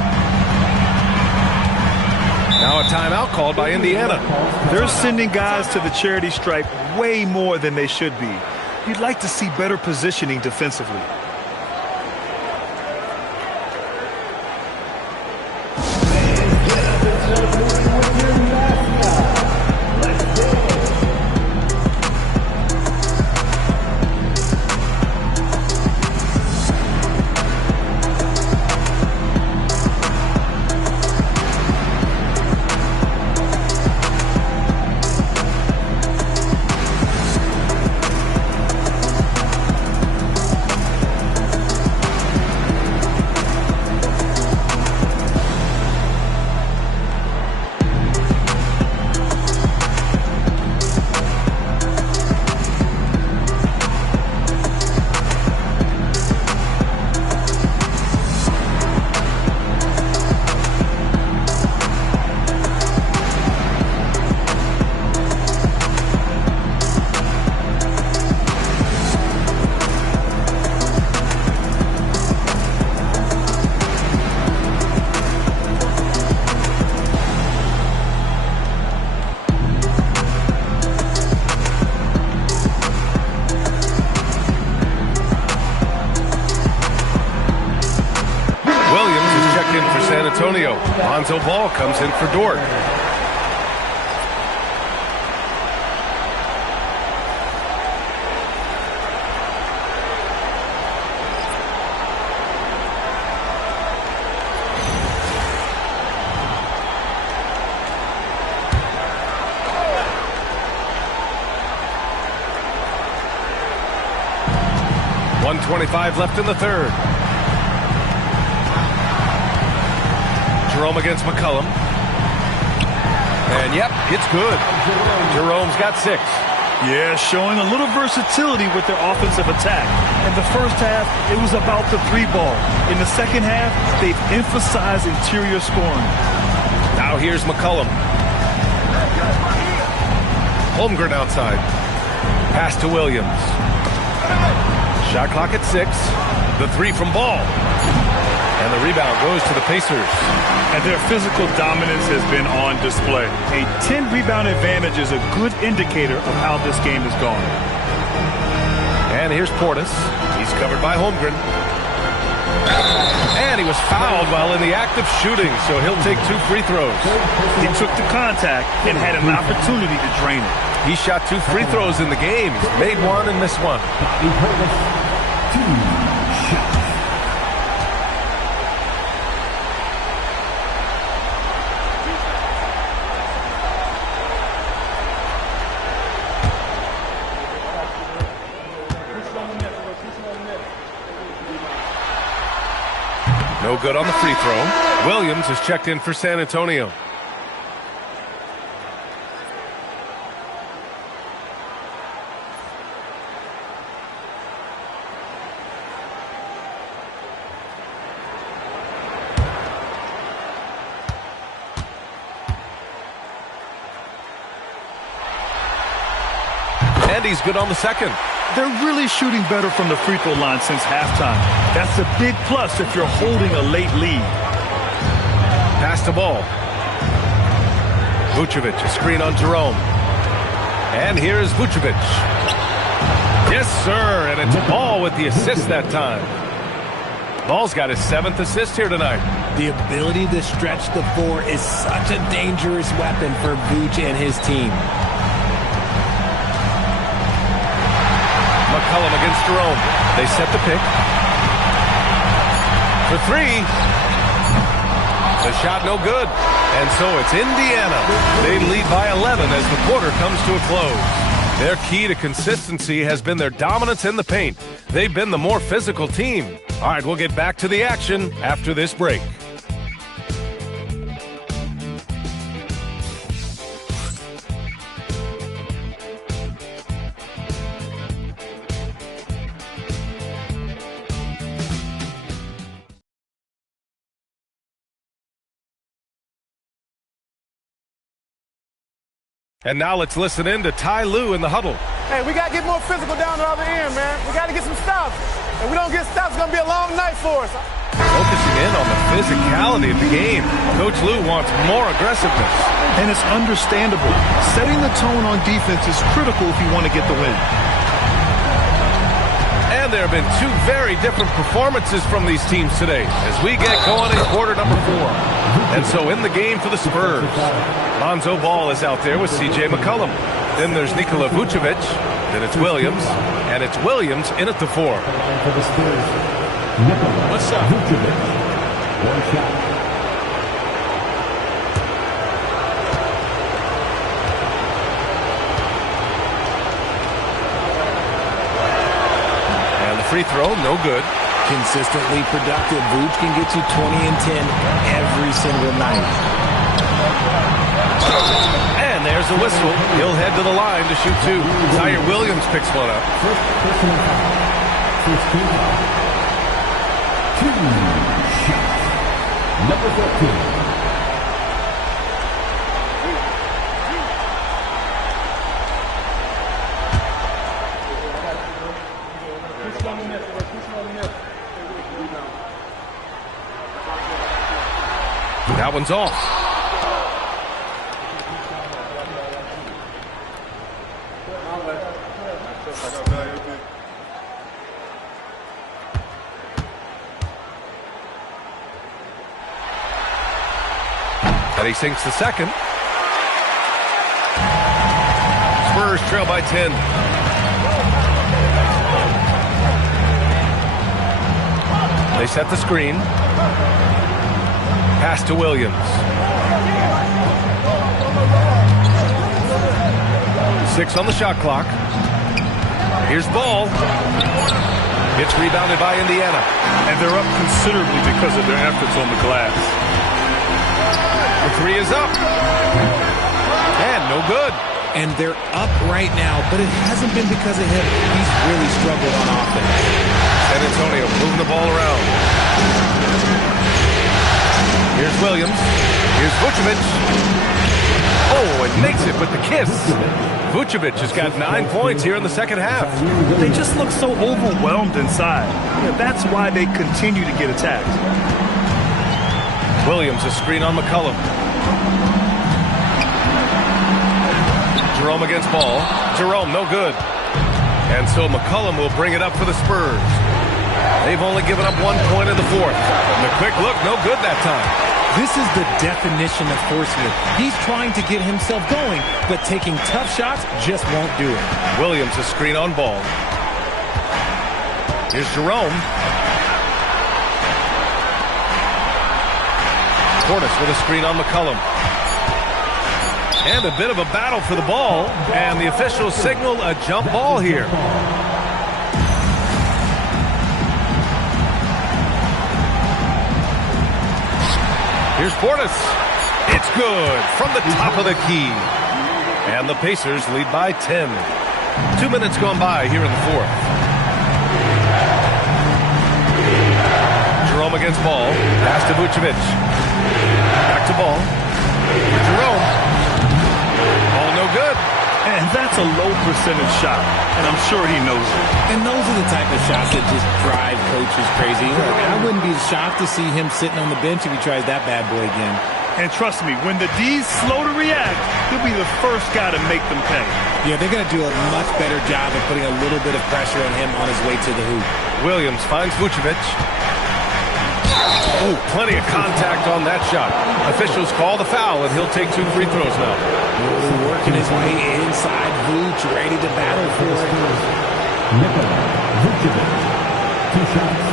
Now a timeout called by Indiana. They're sending guys to the charity stripe way more than they should be. You'd like to see better positioning defensively. Antonio. Lonzo Ball comes in for Dort. .125 left in the third. Jerome against McCollum. And, yep, it's good. Jerome's got 6. Yeah, showing a little versatility with their offensive attack. In the first half, it was about the 3 ball. In the second half, they've emphasized interior scoring. Now here's McCollum. Holmgren outside. Pass to Williams. Shot clock at 6. The 3 from Ball. And the rebound goes to the Pacers. And their physical dominance has been on display. A 10-rebound advantage is a good indicator of how this game is going. And here's Portis. He's covered by Holmgren. And he was fouled while in the act of shooting, so he'll take 2 free throws. He took the contact and had an opportunity to drain it. He shot 2 free throws in the game. Made 1 and missed 1. No good on the free throw. Williams is checked in for San Antonio. And he's good on the second. They're really shooting better from the free throw line since halftime. That's a big plus if you're holding a late lead. Pass to Ball. Vucevic, a screen on Jerome. And here's Vucevic. Yes, sir, and it's Ball with the assist that time. Ball's got his 7th assist here tonight. The ability to stretch the floor is such a dangerous weapon for Vuce and his team. McCollum against Jerome. They set the pick. For 3. The shot no good. And so it's Indiana. They lead by 11 as the quarter comes to a close. Their key to consistency has been their dominance in the paint. They've been the more physical team. All right, we'll get back to the action after this break. And now let's listen in to Ty Lue in the huddle. Hey, we got to get more physical down the other end, man. We got to get some stops. If we don't get stops, it's going to be a long night for us. Focusing in on the physicality of the game, Coach Lue wants more aggressiveness. And it's understandable. Setting the tone on defense is critical if you want to get the win. And there have been two very different performances from these teams today as we get going in quarter number 4. And so in the game for the Spurs, Lonzo Ball is out there with C.J. McCollum. Then there's Nikola Vucevic. Then it's Williams. And it's Williams in at the 4. One shot. One shot. Free throw, no good. Consistently productive. Vooch can get you 20 and 10 every single night. And there's the whistle. He'll head to the line to shoot 2. Tyre Williams picks one up. Number 14. That one's off. And he sinks the second. Spurs trail by 10. They set the screen. Pass to Williams. 6 on the shot clock. Here's Ball. It's rebounded by Indiana. And they're up considerably because of their efforts on the glass. The 3 is up. And no good. And they're up right now, but it hasn't been because of him. He's really struggled on offense. San Antonio moving the ball around. Here's Williams. Here's Vucevic. Oh, and makes it with the kiss. Vucevic has got 9 points here in the second half. They just look so overwhelmed inside. Yeah, that's why they continue to get attacked. Williams, a screen on McCollum. Jerome against Ball. Jerome, no good. And so McCollum will bring it up for the Spurs. They've only given up 1 point in the 4th. And the quick look, no good that time. This is the definition of forcing it. He's trying to get himself going, but taking tough shots just won't do it. Williams, a screen on Ball. Here's Jerome. Portis with a screen on McCollum. And a bit of a battle for the ball, and the officials signal a jump ball here. Here's Portis. It's good from the top of the key. And the Pacers lead by 10. 2 minutes gone by here in the 4th. Jerome against Ball. Pass to Vucevic. Back to Ball. Jerome. Ball no good. And that's a low percentage shot, and I'm sure he knows it. And those are the type of shots that just drive coaches crazy. I wouldn't be shocked to see him sitting on the bench if he tries that bad boy again. And trust me, when the D's slow to react, he'll be the first guy to make them pay. Yeah, they're going to do a much better job of putting a little bit of pressure on him on his way to the hoop. Williams finds Vucevic. Oh, plenty of contact on that shot. Officials call the foul, and he'll take 2 free throws now. Working his way inside Vooch, ready to battle for it. Nikola Vucevic, 2 shots.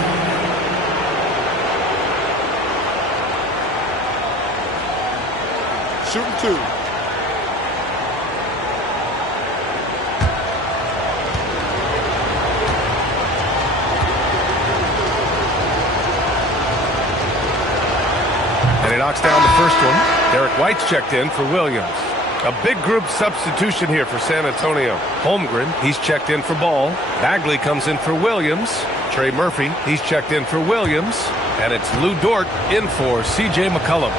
shooting 2. And he knocks down the first one. Derek White's checked in for Williams. A big group substitution here for San Antonio. Holmgren, he's checked in for Ball. Bagley comes in for Williams. Trey Murphy, he's checked in for Williams. And it's Lou Dort in for C.J. McCollum.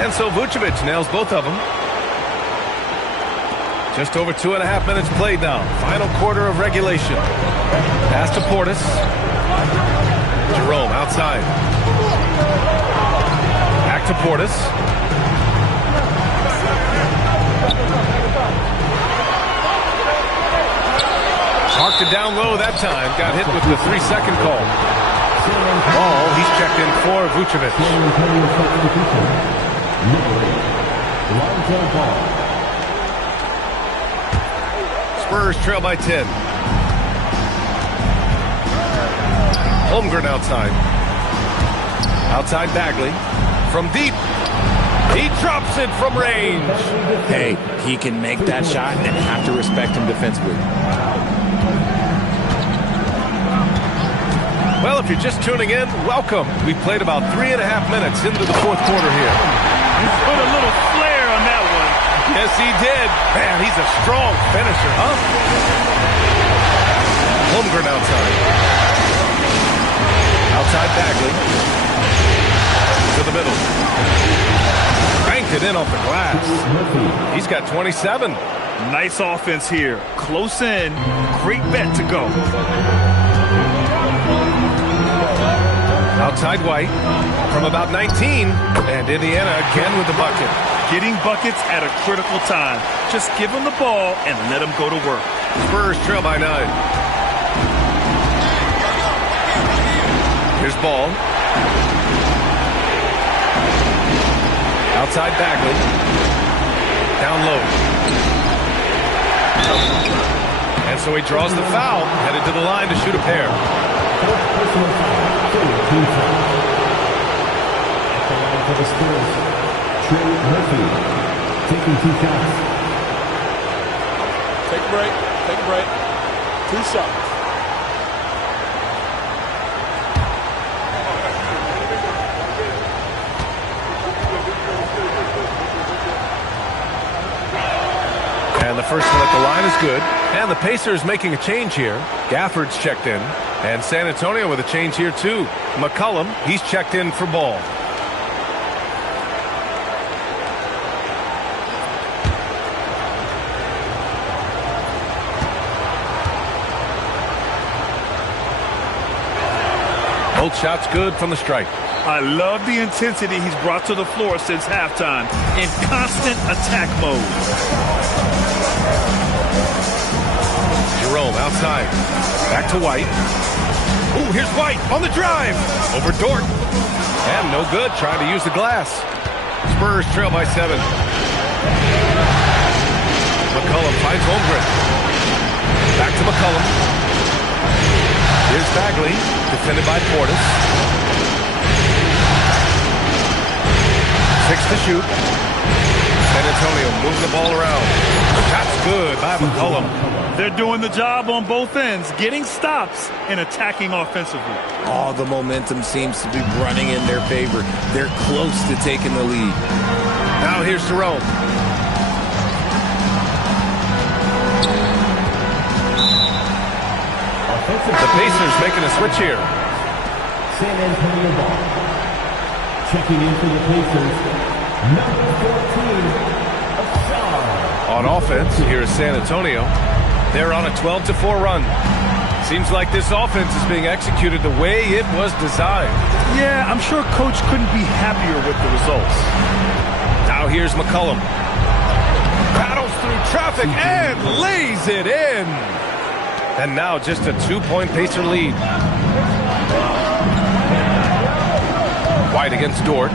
And so Vucevic nails both of them. Just over 2.5 minutes played now. Final quarter of regulation. Pass to Portis. Jerome outside. Back to Portis. Parked it down low that time. Got hit with the 3-second call. Ball, he's checked in for Vucevic. Spurs trail by 10. Holmgren outside. Outside Bagley. From deep. He drops it from range. Hey, he can make that shot and have to respect him defensively. Well, if you're just tuning in, welcome. We've played about 3.5 minutes into the fourth quarter here. He put a little flair on that one. Yes, he did. Man, he's a strong finisher, huh? Holmgren outside. Outside Bagley. To the middle. Banked it in off the glass. He's got 27. Nice offense here. Close in. Great bet to go. Outside White from about 19. And Indiana again with the bucket. Getting buckets at a critical time. Just give him the ball and let him go to work. Spurs trail by 9. Here's Ball. Outside Bagley. Down low. And so he draws the foul. Headed to the line to shoot a pair. For the Spurs, Trey Murphy taking 2 shots. Take a break. Take a break. 2 shots. And the first one at the line is good. And the Pacers making a change here. Gafford's checked in. And San Antonio with a change here too. McCollum, he's checked in for Ball. Both shots good from the stripe. I love the intensity he's brought to the floor since halftime. In constant attack mode. Jerome outside. Back to White. Ooh, here's White on the drive. Over Dort. And no good, trying to use the glass. Spurs trail by 7. McCollum finds Holmgren. Back to McCollum. Here's Bagley, defended by Portis. 6 to shoot. San Antonio moving the ball around. Shot's good by McCollum. They're doing the job on both ends, getting stops and attacking offensively. All the momentum seems to be running in their favor. They're close to taking the lead. Now here's Jerome. The Pacers making a switch here. San Antonio ball. Checking in for the Pacers, number 14, Ashar. On offense, here is San Antonio. They're on a 12-4 run. Seems like this offense is being executed the way it was designed. Yeah, I'm sure Coach couldn't be happier with the results. Now here's McCollum. Battles through traffic and lays it in. And now just a 2-point Pacer lead. White against Dort.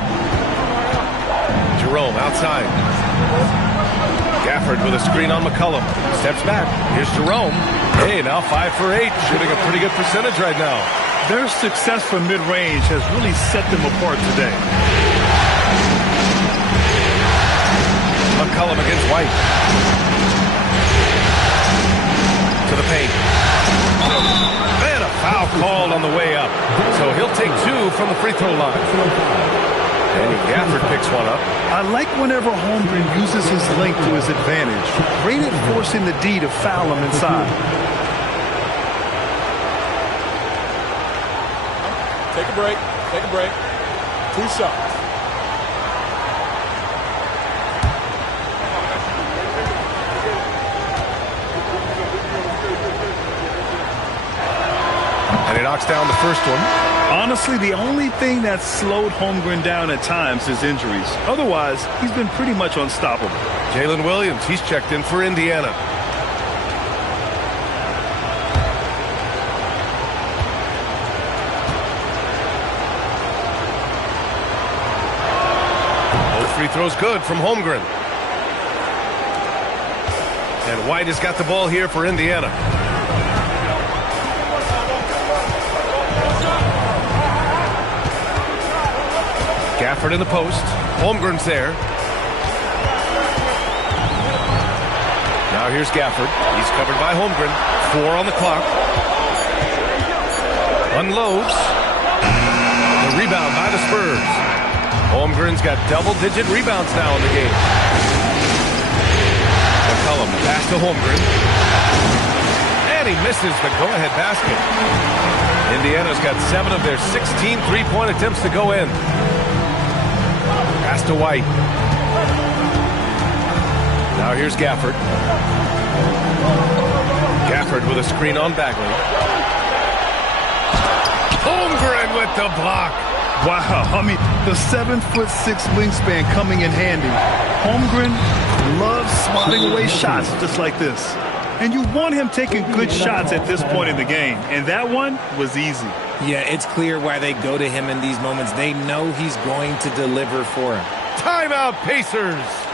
Jerome outside. Gafford with a screen on McCollum. Steps back. Here's Jerome. Hey, now 5 for 8. Shooting a pretty good percentage right now. Their success from mid-range has really set them apart today. McCollum against White. To the paint. And a foul called on the way up. So he'll take 2 from the free throw line. And Gafford picks one up. I like whenever Holmgren uses his length to his advantage. Great at forcing the D to foul him inside. Take a break. Take a break. 2 shots. And he knocks down the first one. Honestly, the only thing that slowed Holmgren down at times is injuries. Otherwise, he's been pretty much unstoppable. Jalen Williams, he's checked in for Indiana. Both free throws good from Holmgren. And White has got the ball here for Indiana. Gafford in the post. Holmgren's there. Now here's Gafford. He's covered by Holmgren. 4 on the clock. Unloads. The rebound by the Spurs. Holmgren's got double-digit rebounds now in the game. McCollum pass to Holmgren. And he misses the go-ahead basket. Indiana's got 7 of their 16 three-point attempts to go in. Pass to White. Now here's Gafford. Gafford with a screen on Bagley. Holmgren with the block. Wow, I mean, the 7'6" wingspan coming in handy. Holmgren loves swatting away shots just like this. And you want him taking good shots at this point in the game. And that one was easy. Yeah, it's clear why they go to him in these moments. They know he's going to deliver for him. Timeout, Pacers.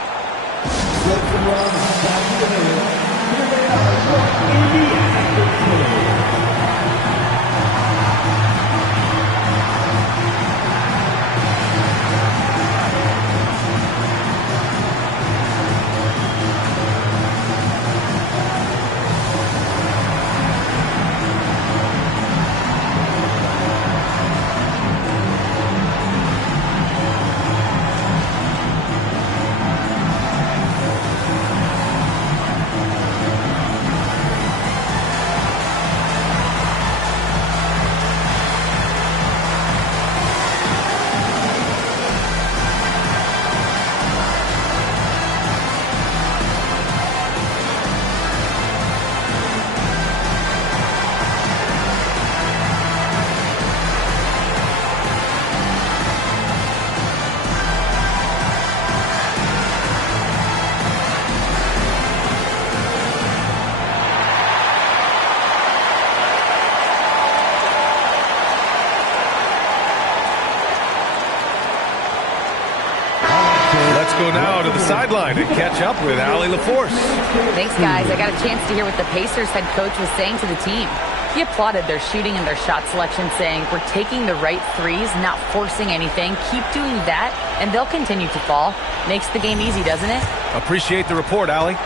Go now to the sideline and catch up with Allie LaForce. Thanks, guys. I got a chance to hear what the Pacers head coach was saying to the team. He applauded their shooting and their shot selection, saying, "We're taking the right threes, not forcing anything. Keep doing that, and they'll continue to fall." Makes the game easy, doesn't it? Appreciate the report, Allie.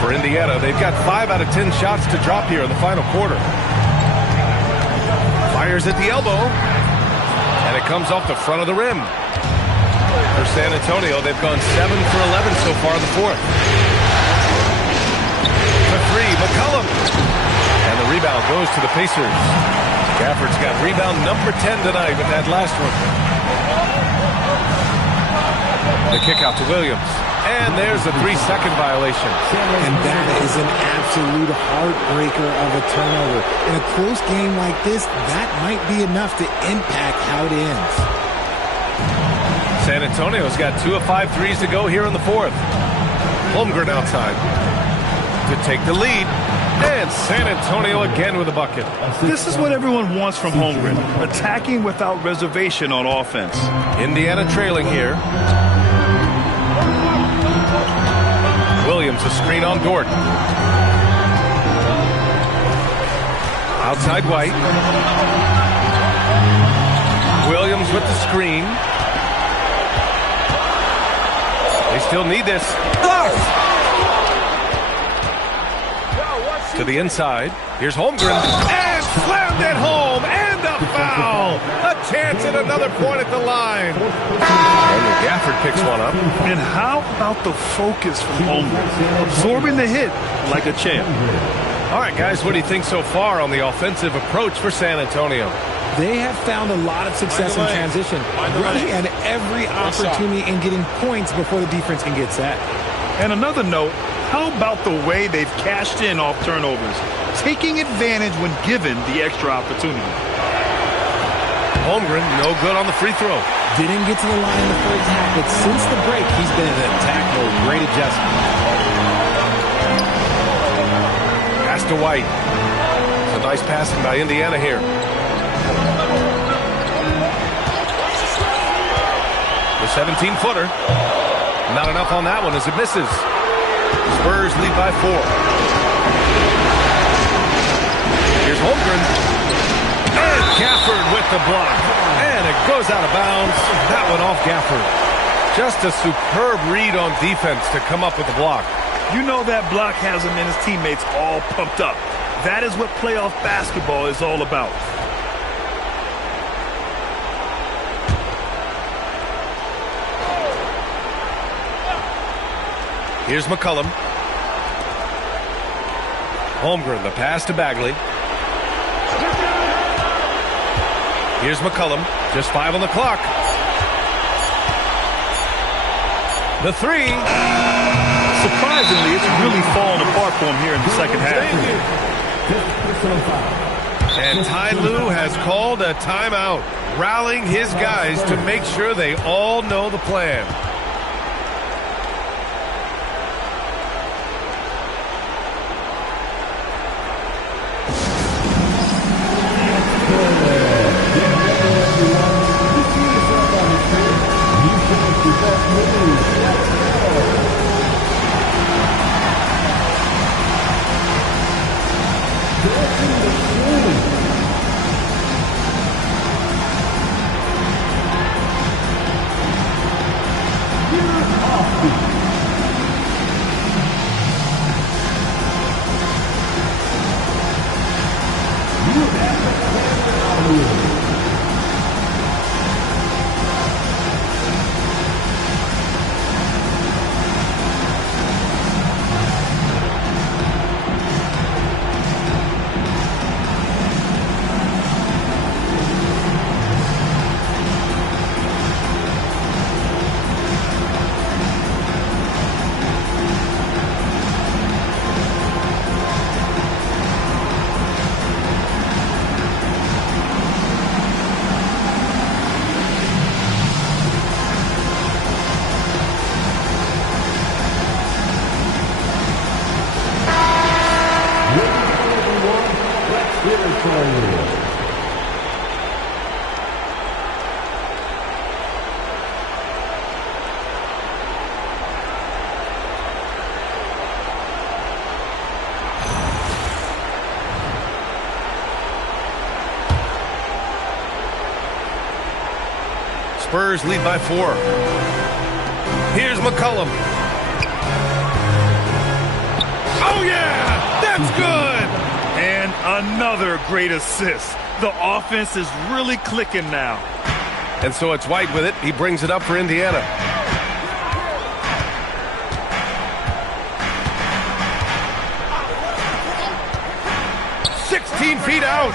For Indiana, they've got 5 out of 10 shots to drop here in the final quarter. Fires at the elbow, and it comes off the front of the rim. For San Antonio, they've gone 7 for 11 so far in the fourth. For 3, McCollum. And the rebound goes to the Pacers. Gafford's got rebound number 10 tonight with that last one. The kick out to Williams. And there's a 3-second violation. And that is an absolute heartbreaker of a turnover. In a close game like this, that might be enough to impact how it ends. San Antonio's got 2 of 5 threes to go here in the fourth. Holmgren outside to take the lead. And San Antonio again with a bucket. This is what everyone wants from Holmgren. Attacking without reservation on offense. Indiana trailing here. Williams a screen on Dort. Outside White. Williams with the screen. They still need this. To the inside. Here's Holmgren. And slammed it home. And a foul. A chance at another point at the line. And Gafford picks one up. And how about the focus from Holmgren? Absorbing the hit like a champ. All right, guys, what do you think so far on the offensive approach for San Antonio? They have found a lot of success in transition, running at every opportunity and getting points before the defense can get set. And another note, how about the way they've cashed in off turnovers, taking advantage when given the extra opportunity? Holmgren, no good on the free throw. Didn't get to the line in the first half, but since the break, he's been in attack mode. Great adjustment. Pass to White. It's a nice passing by Indiana here. The 17-footer. Not enough on that one as it misses. Spurs lead by 4. Here's Holmgren. And Gafford with the block. And it goes out of bounds. That one off Gafford. Just a superb read on defense to come up with the block. You know that block has him and his teammates all pumped up. That is what playoff basketball is all about. Here's McCollum. Holmgren, the pass to Bagley. Here's McCollum. Just 5 on the clock. The 3. Surprisingly, it's really fallen apart for him here in the second half. And Ty Lue has called a timeout, rallying his guys to make sure they all know the plan. Spurs lead by 4. Here's McCollum. Oh, yeah! That's good! And another great assist. The offense is really clicking now. And so it's White with it. He brings it up for Indiana. Feet out.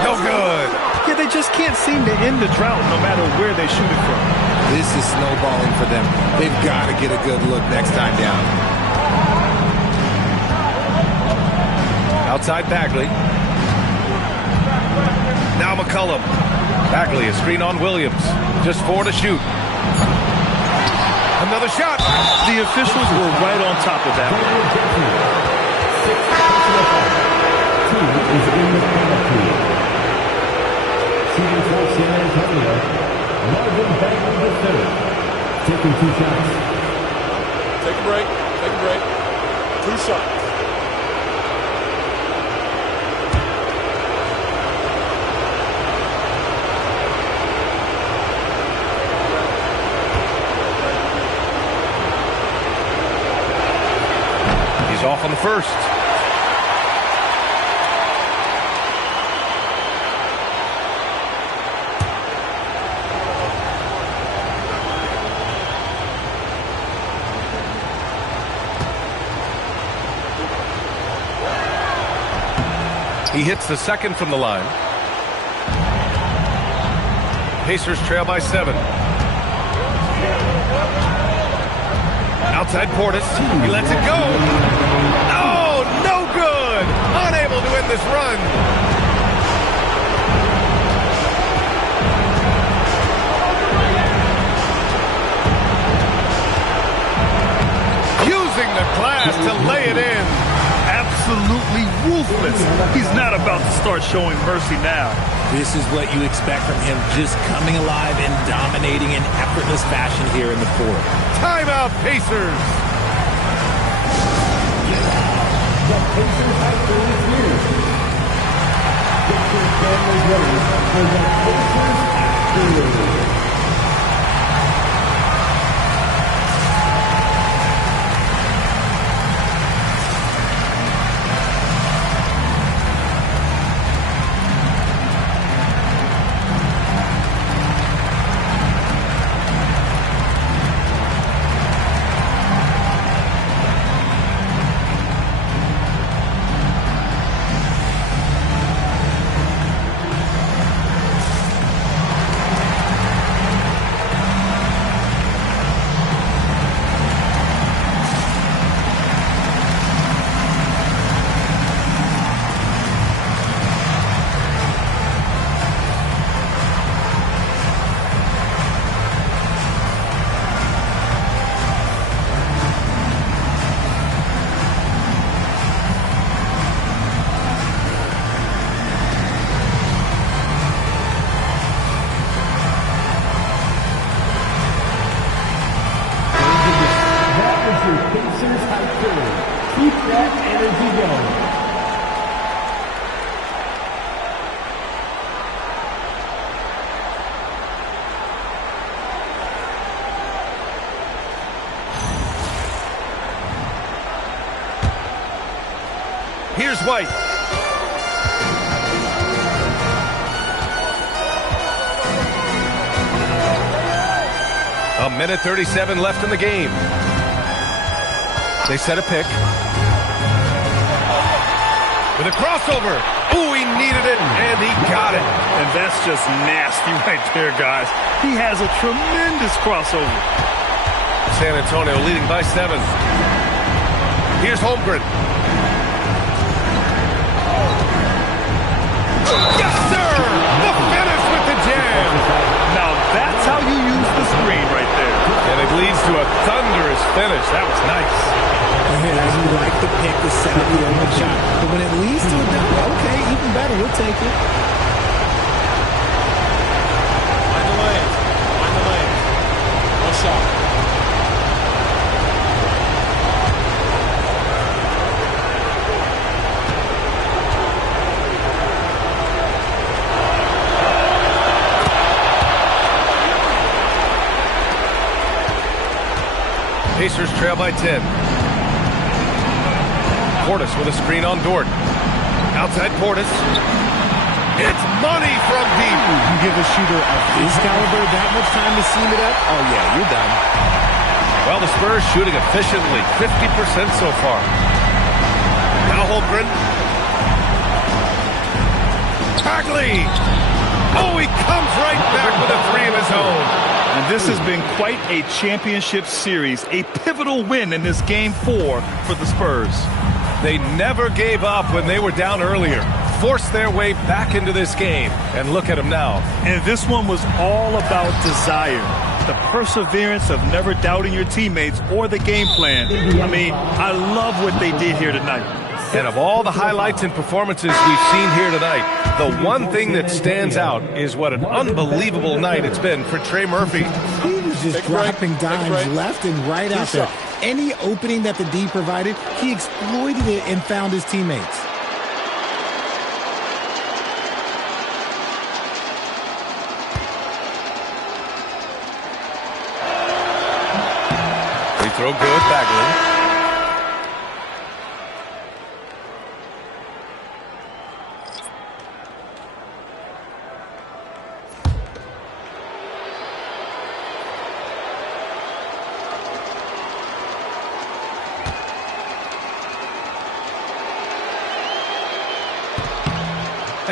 No good. Yeah, they just can't seem to end the drought no matter where they shoot it from. This is snowballing for them. They've got to get a good look next time down. Outside Bagley. Now McCollum. Bagley, a screen on Williams. Just 4 to shoot. Another shot. The officials were right on top of that Is in the penalty. Shooting for San Antonio, Marvin Bagley the third, taking 2 shots. Take a break. Take a break. 2 shots. off on the first. He hits the second from the line. Pacers trail by 7. Outside Portis. He lets it go. Oh, no good. Unable to win this run. Using the glass to lay it in. Absolutely ruthless. He's not about to start showing mercy now. This is what you expect from him, just coming alive and dominating in effortless fashion here in the fourth. Timeout, Pacers. The Pacers have finished here. Get your family ready for the Pacers afternoon. Keep that energy going. Here's White. A minute 37 left in the game. They set a pick. With a crossover. Ooh, he needed it, and he got it. And that's just nasty right there, guys. He has a tremendous crossover. San Antonio leading by 7. Here's Holmgren. Yes, sir! The finish with the jam. Now that's how you use the screen right there. And it leads to a thunderous finish. That was nice. You like the pick to set up the open shot. But when it leads to a dunk, okay, even better. We'll take it. Find the lane. Find the lane. No shot. Pacers trail by 10. Portis with a screen on Dort. Outside Portis. It's money from deep. You give a shooter of his caliber that much time to seam it up, oh yeah, you're done. Well, the Spurs shooting efficiently, 50% so far. Now Holmgren. Bagley. Oh, he comes right back with a three of his own. And this has been quite a championship series, a pivotal win in this Game 4 for the Spurs. They never gave up when they were down earlier, forced their way back into this game, and look at them now. And this one was all about desire, the perseverance of never doubting your teammates or the game plan. I mean, I love what they did here tonight. And of all the highlights and performances we've seen here tonight, the one thing that stands out is what an unbelievable night it's been for Trey Murphy. He was just dropping dimes left and right out there. Any opening that the D provided, he exploited it and found his teammates. Free throw good, Bagley.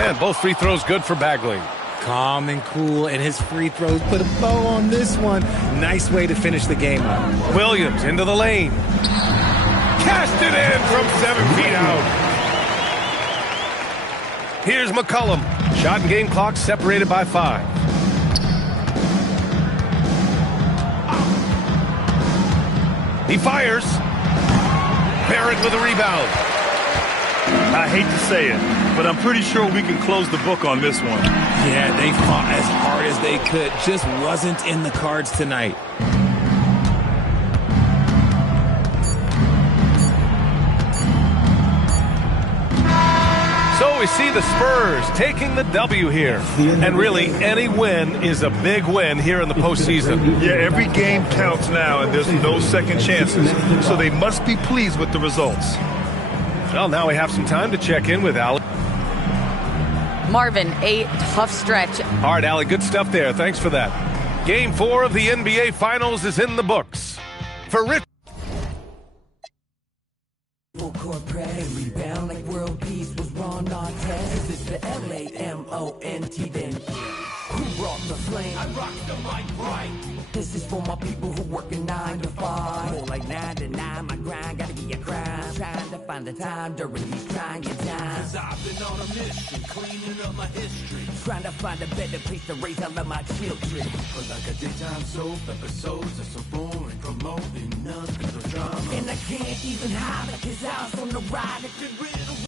And both free throws good for Bagley. Calm and cool, and his free throws put a bow on this one. Nice way to finish the game up. Williams into the lane. Cast it in from 7 feet out. Here's McCollum. Shot and game clock separated by 5. He fires. Barrett with a rebound. I hate to say it, but I'm pretty sure we can close the book on this one. Yeah, they fought as hard as they could. Just wasn't in the cards tonight. So we see the Spurs taking the W here. And really, any win is a big win here in the postseason. Yeah, every game counts now, and there's no second chances. So they must be pleased with the results. Well, now we have some time to check in with Allie. Marvin, a tough stretch. All right, Allie, good stuff there. Thanks for that. Game 4 of the NBA Finals is in the books. For Rich. Full court press, rebound like world peace was Ron Artest. It's the LAMONT then. Who brought the flame? I rock the mic right. This is for my people who working 9 to 5. More like 9 to 9, my grind gotta be a crime. Trying to find the time during these trying times. Cause I've been on a mission, cleaning up my history. Trying to find a better place to raise all of my children. But like a daytime soap, episodes are so boring, promoting nothing but drama. And I can't even hide it, cause I was on the ride. Get rid of